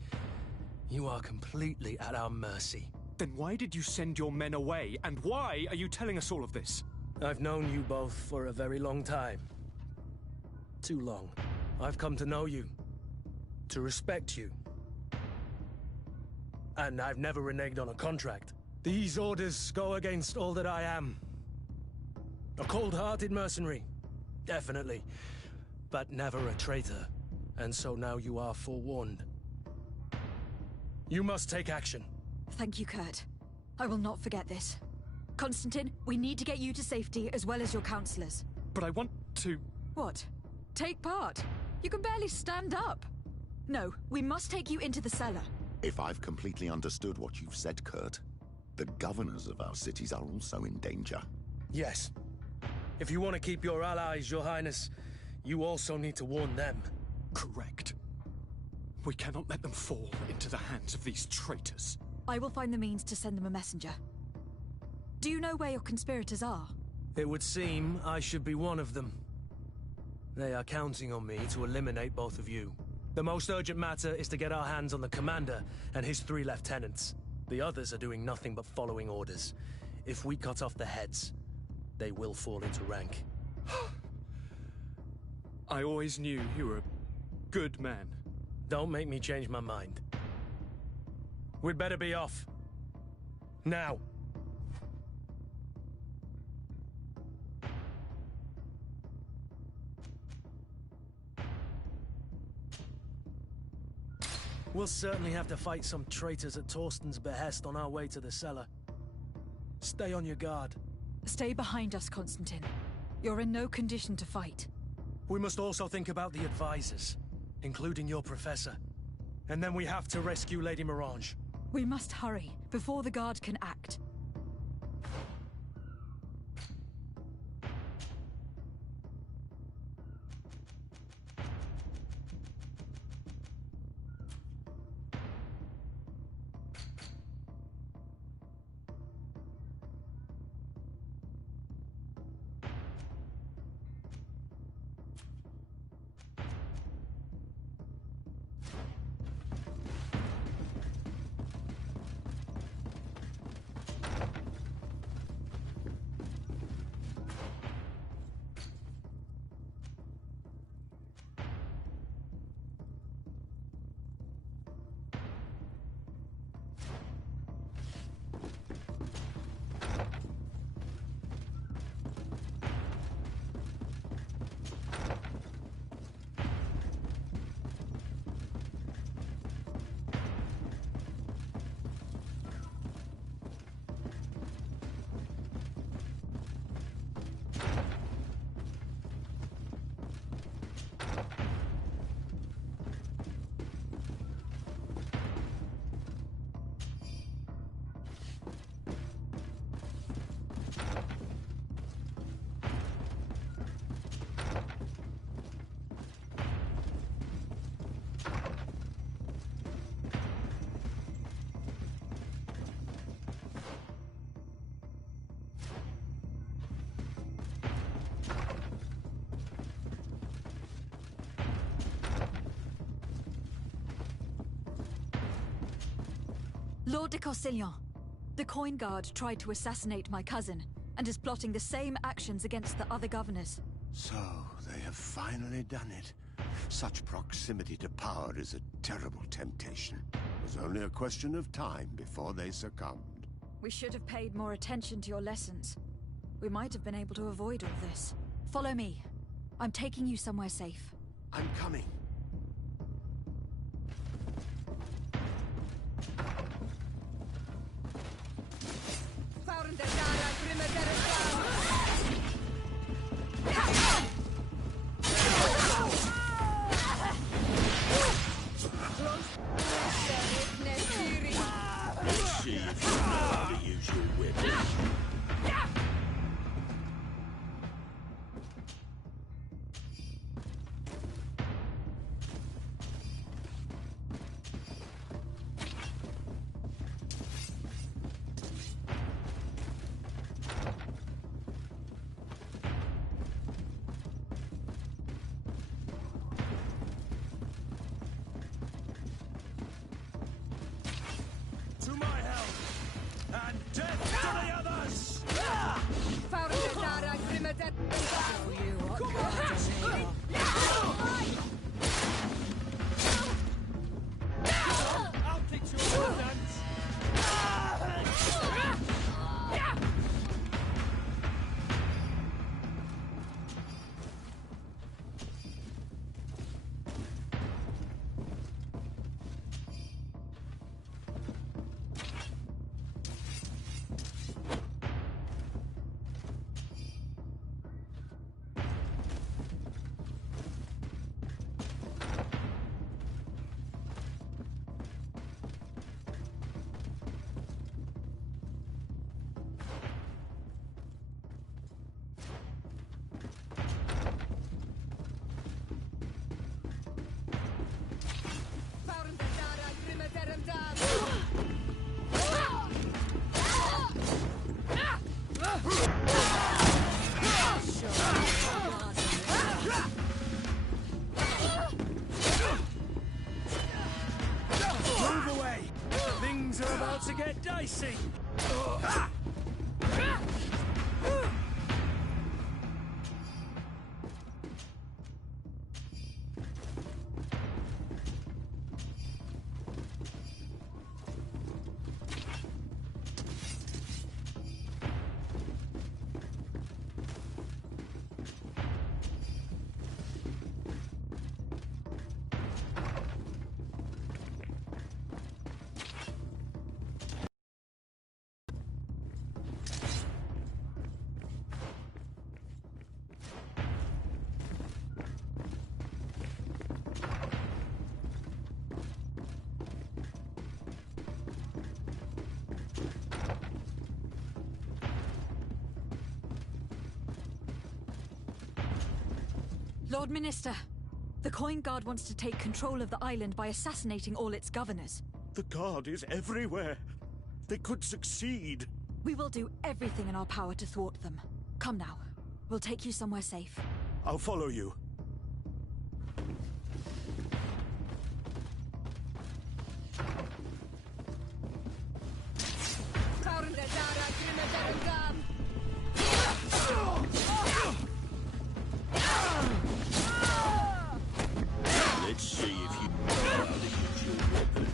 You are completely at our mercy. Then why did you send your men away, and why are you telling us all of this? I've known you both for a very long time. Too long. I've come to know you, to respect you. And I've never reneged on a contract. These orders go against all that I am. A cold-hearted mercenary, definitely, but never a traitor. And so now you are forewarned. You must take action. Thank you, Kurt. I will not forget this. Constantine, we need to get you to safety as well as your counselors. But I want to... What? Take part? You can barely stand up. No, we must take you into the cellar. If I've completely understood what you've said, Kurt, the governors of our cities are also in danger. Yes. If you want to keep your allies, Your Highness, you also need to warn them. Correct. We cannot let them fall into the hands of these traitors. I will find the means to send them a messenger. Do you know where your conspirators are? It would seem I should be one of them. They are counting on me to eliminate both of you. The most urgent matter is to get our hands on the commander and his 3 lieutenants. The others are doing nothing but following orders. If we cut off their heads, they will fall into rank. I always knew you were a good man. Don't make me change my mind. We'd better be off. Now. We'll certainly have to fight some traitors at Torsten's behest on our way to the cellar. Stay on your guard. Stay behind us, Constantine. You're in no condition to fight. We must also think about the advisors, including your professor. And then we have to rescue Lady Mirange. We must hurry, before the guard can act. Lord de Castellon, the Coin Guard tried to assassinate my cousin, and is plotting the same actions against the other governors. So, they have finally done it. Such proximity to power is a terrible temptation. It was only a question of time before they succumbed. We should have paid more attention to your lessons. We might have been able to avoid all this. Follow me. I'm taking you somewhere safe. I'm coming. See if you know how to use your weapon. icing! Lord Minister, the Coin Guard wants to take control of the island by assassinating all its governors. The Guard is everywhere. They could succeed. We will do everything in our power to thwart them. Come now. We'll take you somewhere safe. I'll follow you. Let's see if you know how to use your weapon.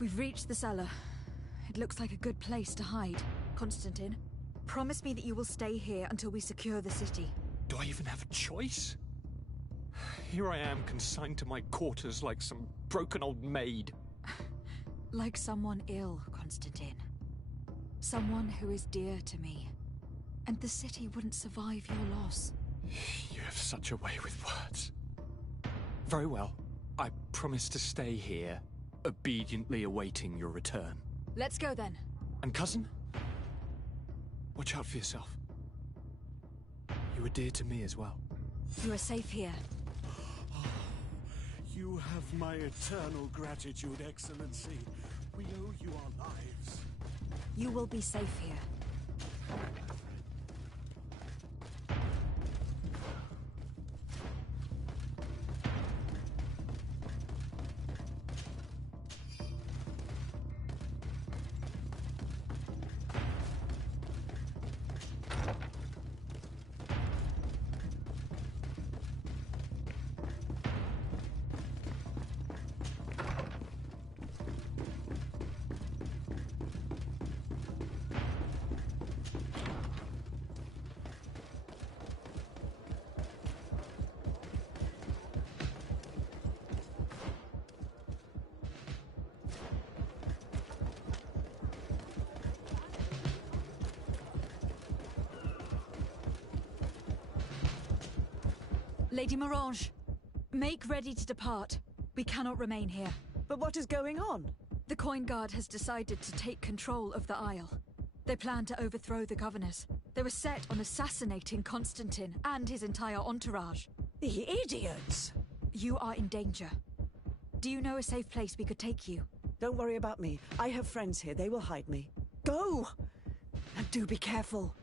We've reached the cellar. It looks like a good place to hide. Constantine, promise me that you will stay here until we secure the city. Do I even have a choice? Here I am, consigned to my quarters like some broken old maid. Like someone ill, Constantine. Someone who is dear to me. And the city wouldn't survive your loss. You have such a way with words. Very well. I promise to stay here, obediently awaiting your return. Let's go then. And cousin? Watch out for yourself. You were dear to me as well. You are safe here. You have my eternal gratitude, Excellency. We owe you our lives. You will be safe here. Lady Morange, make ready to depart. We cannot remain here. But what is going on? The Coin Guard has decided to take control of the Isle. They plan to overthrow the governors. They were set on assassinating Constantine and his entire entourage. The idiots! You are in danger. Do you know a safe place we could take you? Don't worry about me. I have friends here. They will hide me. Go! And do be careful.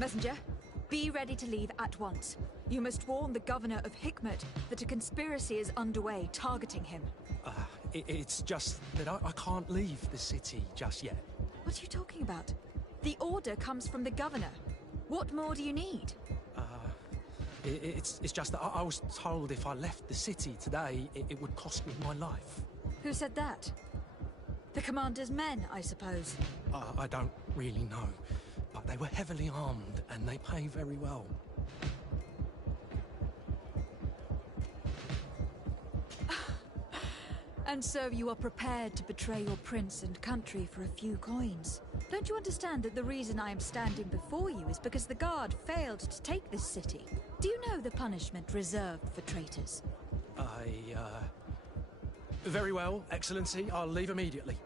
Messenger, be ready to leave at once. You must warn the governor of Hikmet that a conspiracy is underway targeting him. It's just that I can't leave the city just yet. What are you talking about? The order comes from the governor. What more do you need? It's just that I was told if I left the city today, it would cost me my life. Who said that? The commander's men, I suppose. I don't really know, but they were heavily armed and they pay very well. And so you are prepared to betray your prince and country for a few coins. Don't you understand that the reason I am standing before you is because the Guard failed to take this city? Do you know the punishment reserved for traitors? Very well, Excellency. I'll leave immediately.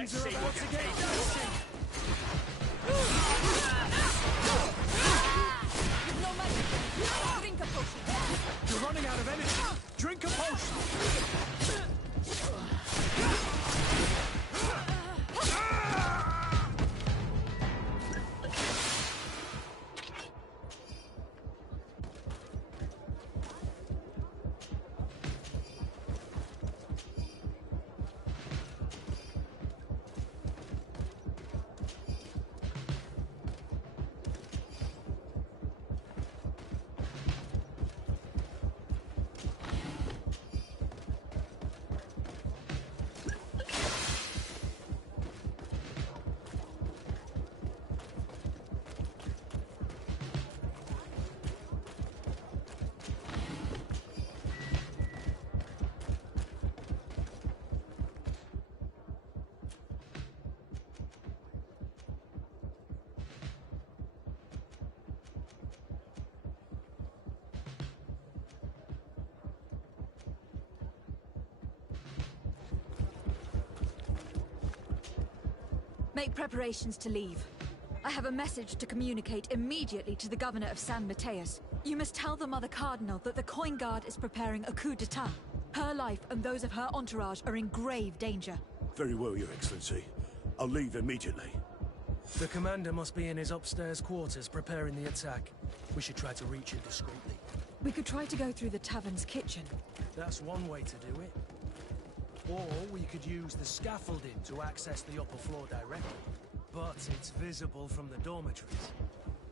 Things are about to get dicey. Drink a potion. You're running out of energy. Drink a potion. Make preparations to leave. I have a message to communicate immediately to the governor of San Mateus. You must tell the Mother Cardinal that the Coin Guard is preparing a coup d'etat. Her life and those of her entourage are in grave danger. Very well, Your Excellency. I'll leave immediately. The commander must be in his upstairs quarters preparing the attack. We should try to reach him discreetly. We could try to go through the tavern's kitchen. That's one way to do it. Or we could use the scaffolding to access the upper floor directly. But it's visible from the dormitories.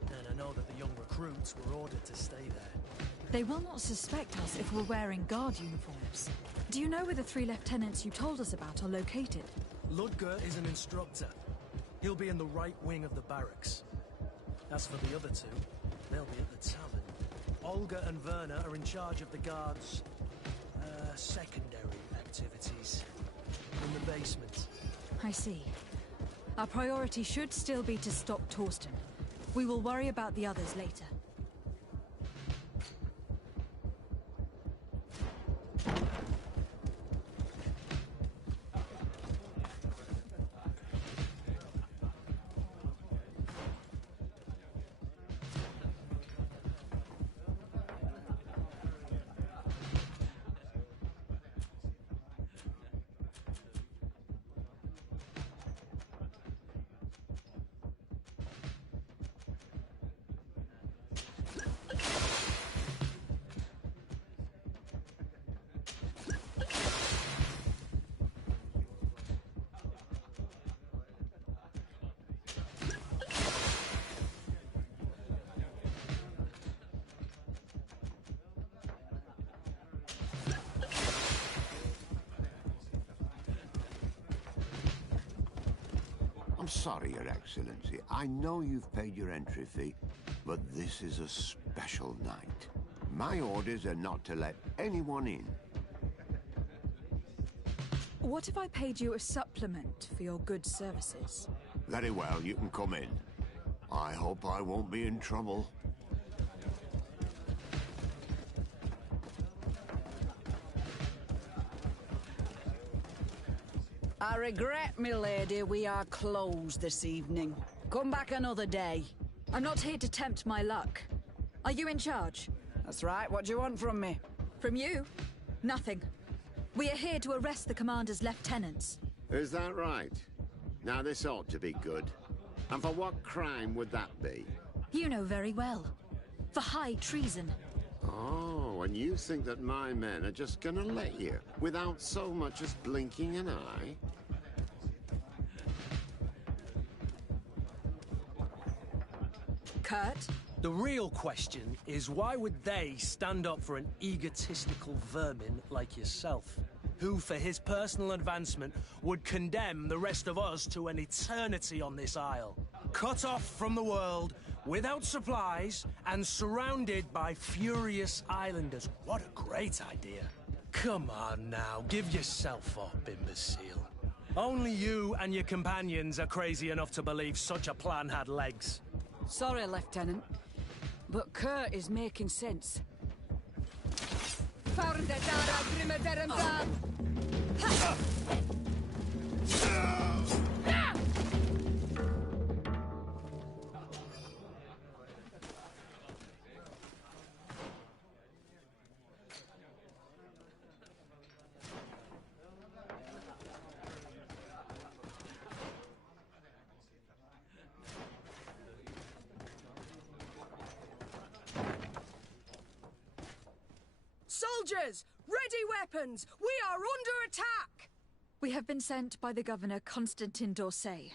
And I know that the young recruits were ordered to stay there. They will not suspect us if we're wearing guard uniforms. Do you know where the 3 lieutenants you told us about are located? Ludger is an instructor. He'll be in the right wing of the barracks. As for the other 2, they'll be at the tavern. Olga and Werner are in charge of the guard's secondary activities in the basement. I see. Our priority should still be to stop Torsten. We will worry about the others later. I'm sorry, Your Excellency. I know you've paid your entry fee, but this is a special night. My orders are not to let anyone in. What if I paid you a supplement for your good services? Very well, you can come in. I hope I won't be in trouble. I regret, milady, we are closed this evening. Come back another day. I'm not here to tempt my luck. Are you in charge? That's right. What do you want from me? From you? Nothing. We are here to arrest the commander's lieutenants. Is that right? Now this ought to be good. And for what crime would that be? You know very well. For high treason. Oh, and you think that my men are just gonna let you, without so much as blinking an eye? Kurt? The real question is why would they stand up for an egotistical vermin like yourself, who, for his personal advancement, would condemn the rest of us to an eternity on this isle? Cut off from the world, without supplies, and surrounded by furious islanders. What a great idea. Come on now, give yourself up, imbecile. Only you and your companions are crazy enough to believe such a plan had legs. Sorry, Lieutenant, but Kurt is making sense. Soldiers! Ready weapons! We are under attack! We have been sent by the Governor Constantin d'Orsay.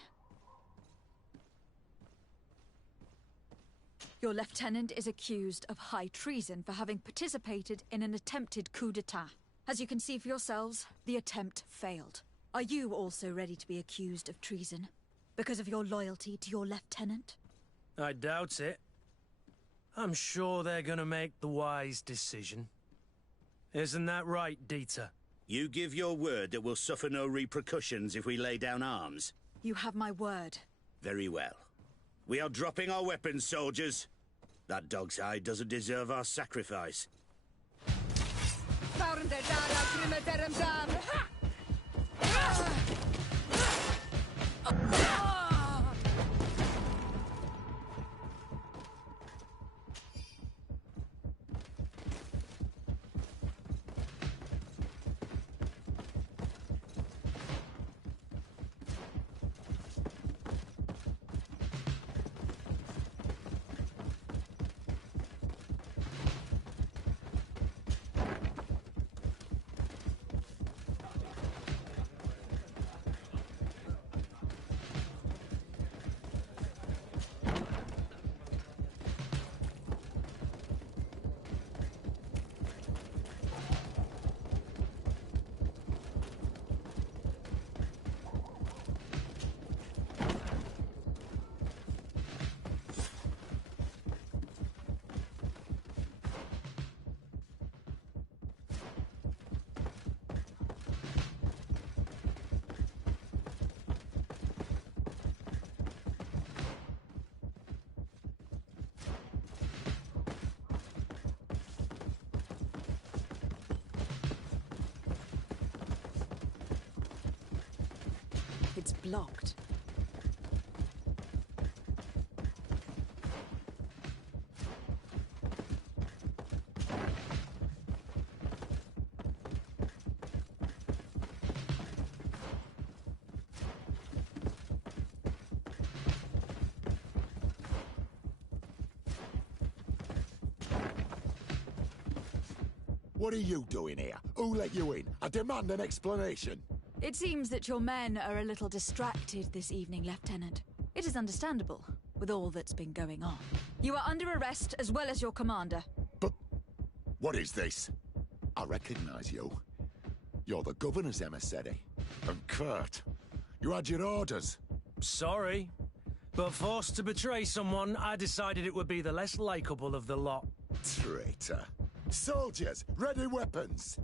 Your lieutenant is accused of high treason for having participated in an attempted coup d'etat. As you can see for yourselves, the attempt failed. Are you also ready to be accused of treason? Because of your loyalty to your lieutenant? I doubt it. I'm sure they're gonna make the wise decision. Isn't that right, Dieter? You give your word that we'll suffer no repercussions if we lay down arms? You have my word. Very well. We are dropping our weapons, soldiers. That dog's hide doesn't deserve our sacrifice. It's blocked. What are you doing here? Who let you in? I demand an explanation. It seems that your men are a little distracted this evening, Lieutenant. It is understandable, with all that's been going on. You are under arrest, as well as your commander. But what is this? I recognize you. You're the governor's emissary. And Kurt, you had your orders. Sorry, but forced to betray someone, I decided it would be the less likable of the lot. Traitor. Soldiers, ready weapons!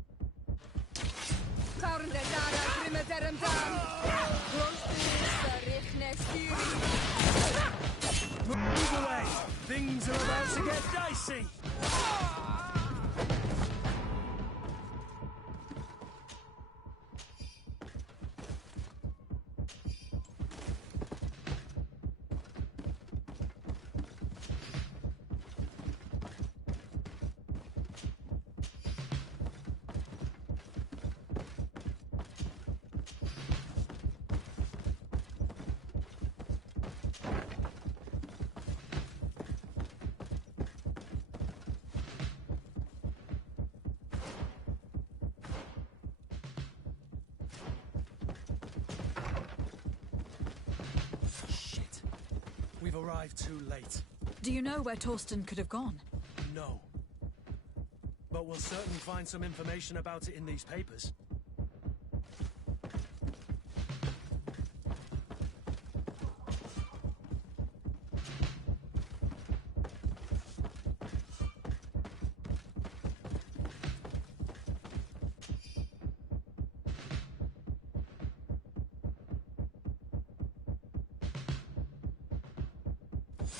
Move away! Things are about to get dicey! We've arrived too late. Do you know where Torsten could have gone? No. But we'll certainly find some information about it in these papers.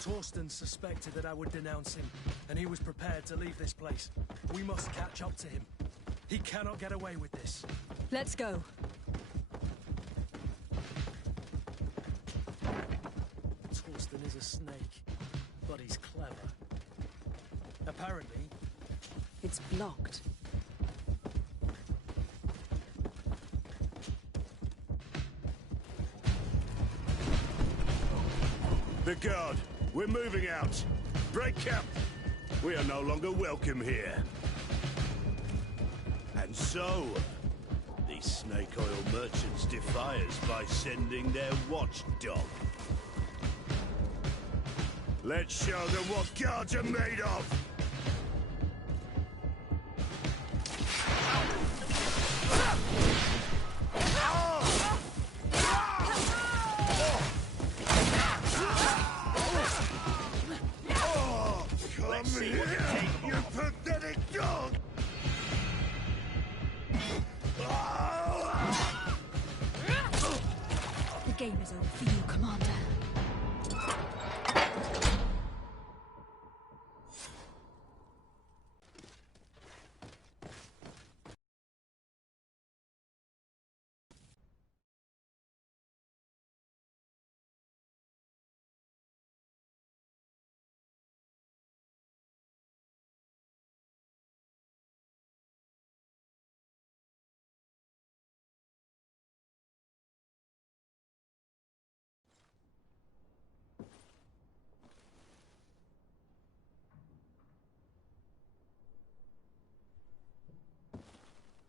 Torsten suspected that I would denounce him, and he was prepared to leave this place. We must catch up to him. He cannot get away with this. Let's go. Torsten is a snake, but he's clever. Apparently... It's blocked. The guard! We're moving out! Break camp! We are no longer welcome here. And so, these snake oil merchants defy us by sending their watchdog. Let's show them what guards are made of! Let's see what it takes, you pathetic dog! The game is over for you, Commander.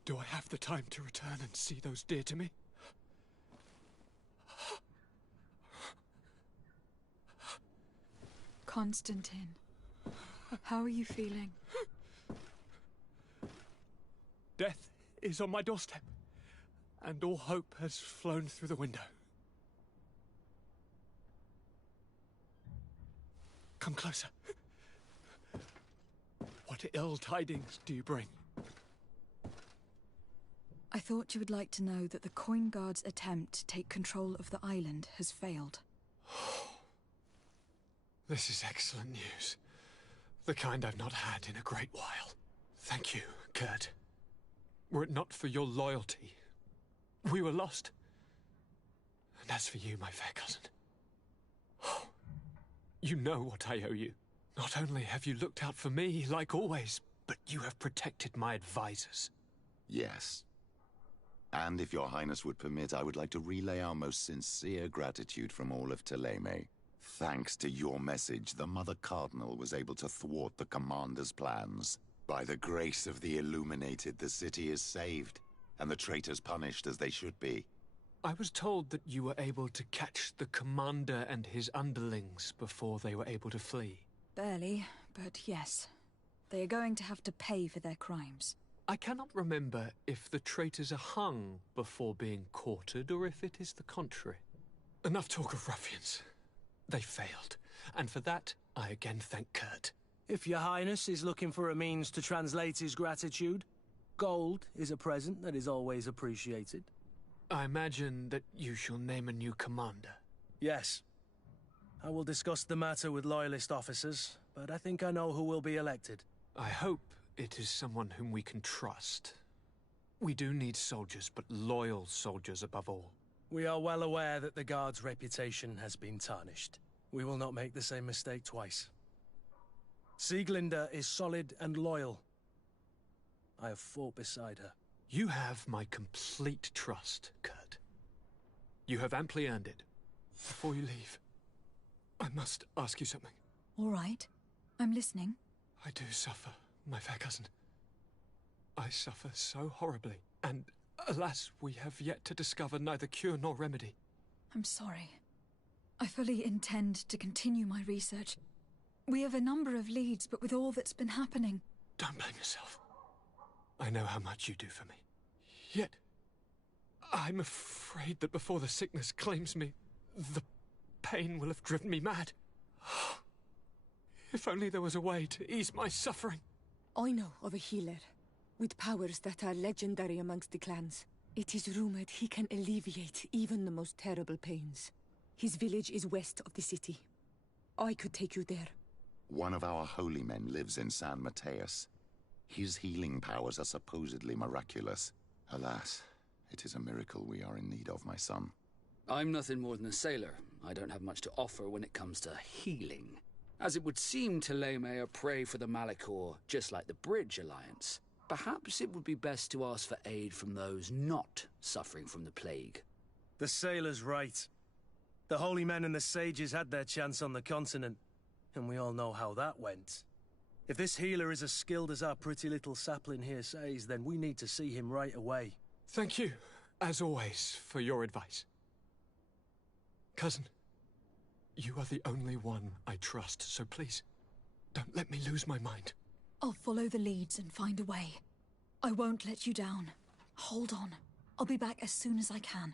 Do I have the time to return and see those dear to me? Constantine, how are you feeling? Death is on my doorstep, and all hope has flown through the window. Come closer. What ill tidings do you bring? I thought you would like to know that the Coin Guard's attempt to take control of the island has failed. This is excellent news. The kind I've not had in a great while. Thank you, Kurt. Were it not for your loyalty, we were lost. And as for you, my fair cousin, you know what I owe you. Not only have you looked out for me, like always, but you have protected my advisors. Yes. And if your highness would permit, I would like to relay our most sincere gratitude from all of Thélème. Thanks to your message, the Mother Cardinal was able to thwart the Commander's plans. By the grace of the Illuminated, the city is saved, and the traitors punished as they should be. I was told that you were able to catch the Commander and his underlings before they were able to flee. Barely, but yes. They are going to have to pay for their crimes. I cannot remember if the traitors are hung before being quartered, or if it is the contrary. Enough talk of ruffians. They failed, and for that, I again thank Kurt. If your highness is looking for a means to translate his gratitude, gold is a present that is always appreciated. I imagine that you shall name a new commander. Yes. I will discuss the matter with loyalist officers, but I think I know who will be elected. I hope it is someone whom we can trust. We do need soldiers, but loyal soldiers above all. We are well aware that the Guard's reputation has been tarnished. We will not make the same mistake twice. Sieglinde is solid and loyal. I have fought beside her. You have my complete trust, Kurt. You have amply earned it. Before you leave, I must ask you something. All right. I'm listening. I do suffer, my fair cousin. I suffer so horribly, and alas, we have yet to discover neither cure nor remedy. I'm sorry. I fully intend to continue my research. We have a number of leads, but with all that's been happening... Don't blame yourself. I know how much you do for me. Yet, I'm afraid that before the sickness claims me, the pain will have driven me mad. If only there was a way to ease my suffering. I know of a healer, with powers that are legendary amongst the clans. It is rumored he can alleviate even the most terrible pains. His village is west of the city. I could take you there. One of our holy men lives in San Mateus. His healing powers are supposedly miraculous. Alas, it is a miracle we are in need of, my son. I'm nothing more than a sailor. I don't have much to offer when it comes to healing. As it would seem Teleme are prey for the Malachor, just like the Bridge Alliance. Perhaps it would be best to ask for aid from those not suffering from the plague. The sailor's right. The holy men and the sages had their chance on the continent, and we all know how that went. If this healer is as skilled as our pretty little sapling here says, then we need to see him right away. Thank you, as always, for your advice. Cousin, you are the only one I trust, so please, don't let me lose my mind. I'll follow the leads and find a way. I won't let you down. Hold on. I'll be back as soon as I can.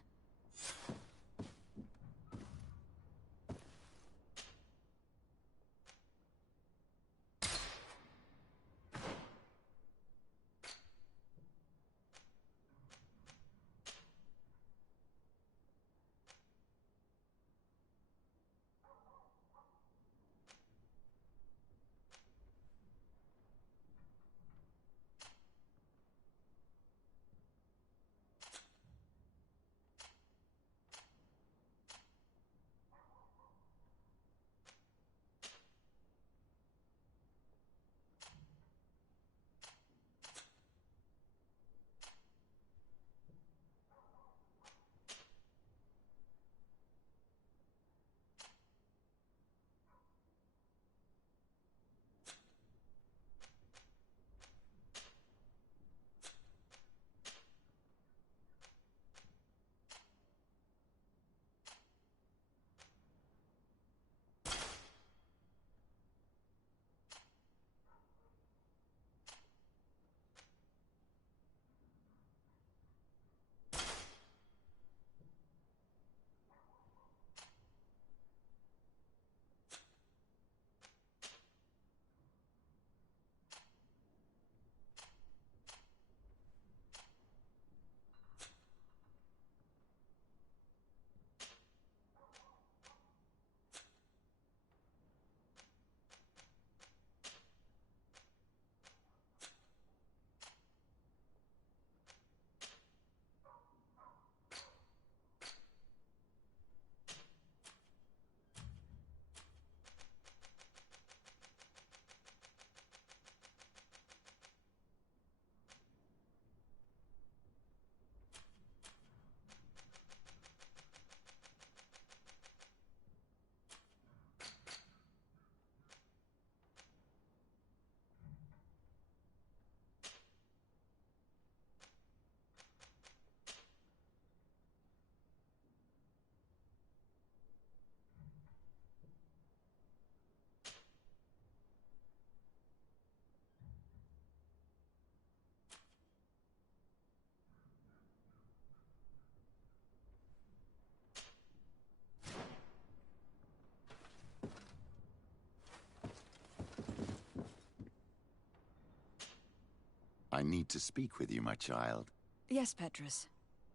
I need to speak with you, my child. Yes, Petrus.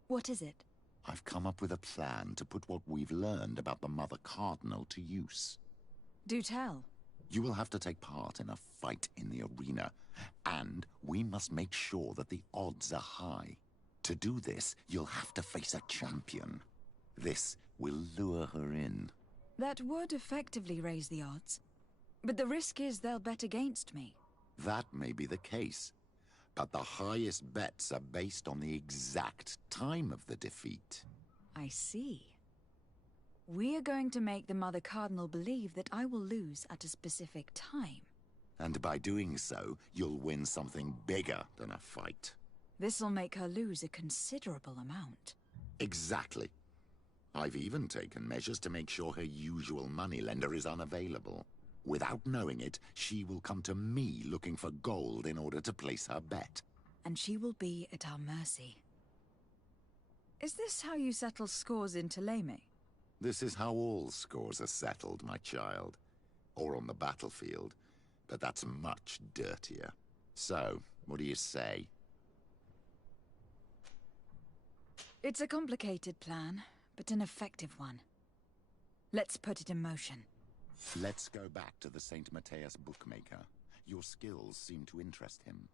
What is it? I've come up with a plan to put what we've learned about the Mother Cardinal to use. Do tell. You will have to take part in a fight in the arena, and we must make sure that the odds are high. To do this, you'll have to face a champion. This will lure her in. That would effectively raise the odds. But the risk is they'll bet against me. That may be the case, but the highest bets are based on the exact time of the defeat. I see. We are going to make the Mother Cardinal believe that I will lose at a specific time. And by doing so, you'll win something bigger than a fight. This'll make her lose a considerable amount. Exactly. I've even taken measures to make sure her usual moneylender is unavailable. Without knowing it, she will come to me looking for gold in order to place her bet. And she will be at our mercy. Is this how you settle scores in Thélème? This is how all scores are settled, my child. Or on the battlefield. But that's much dirtier. So, what do you say? It's a complicated plan, but an effective one. Let's put it in motion. Let's go back to the St. Matthias bookmaker. Your skills seem to interest him.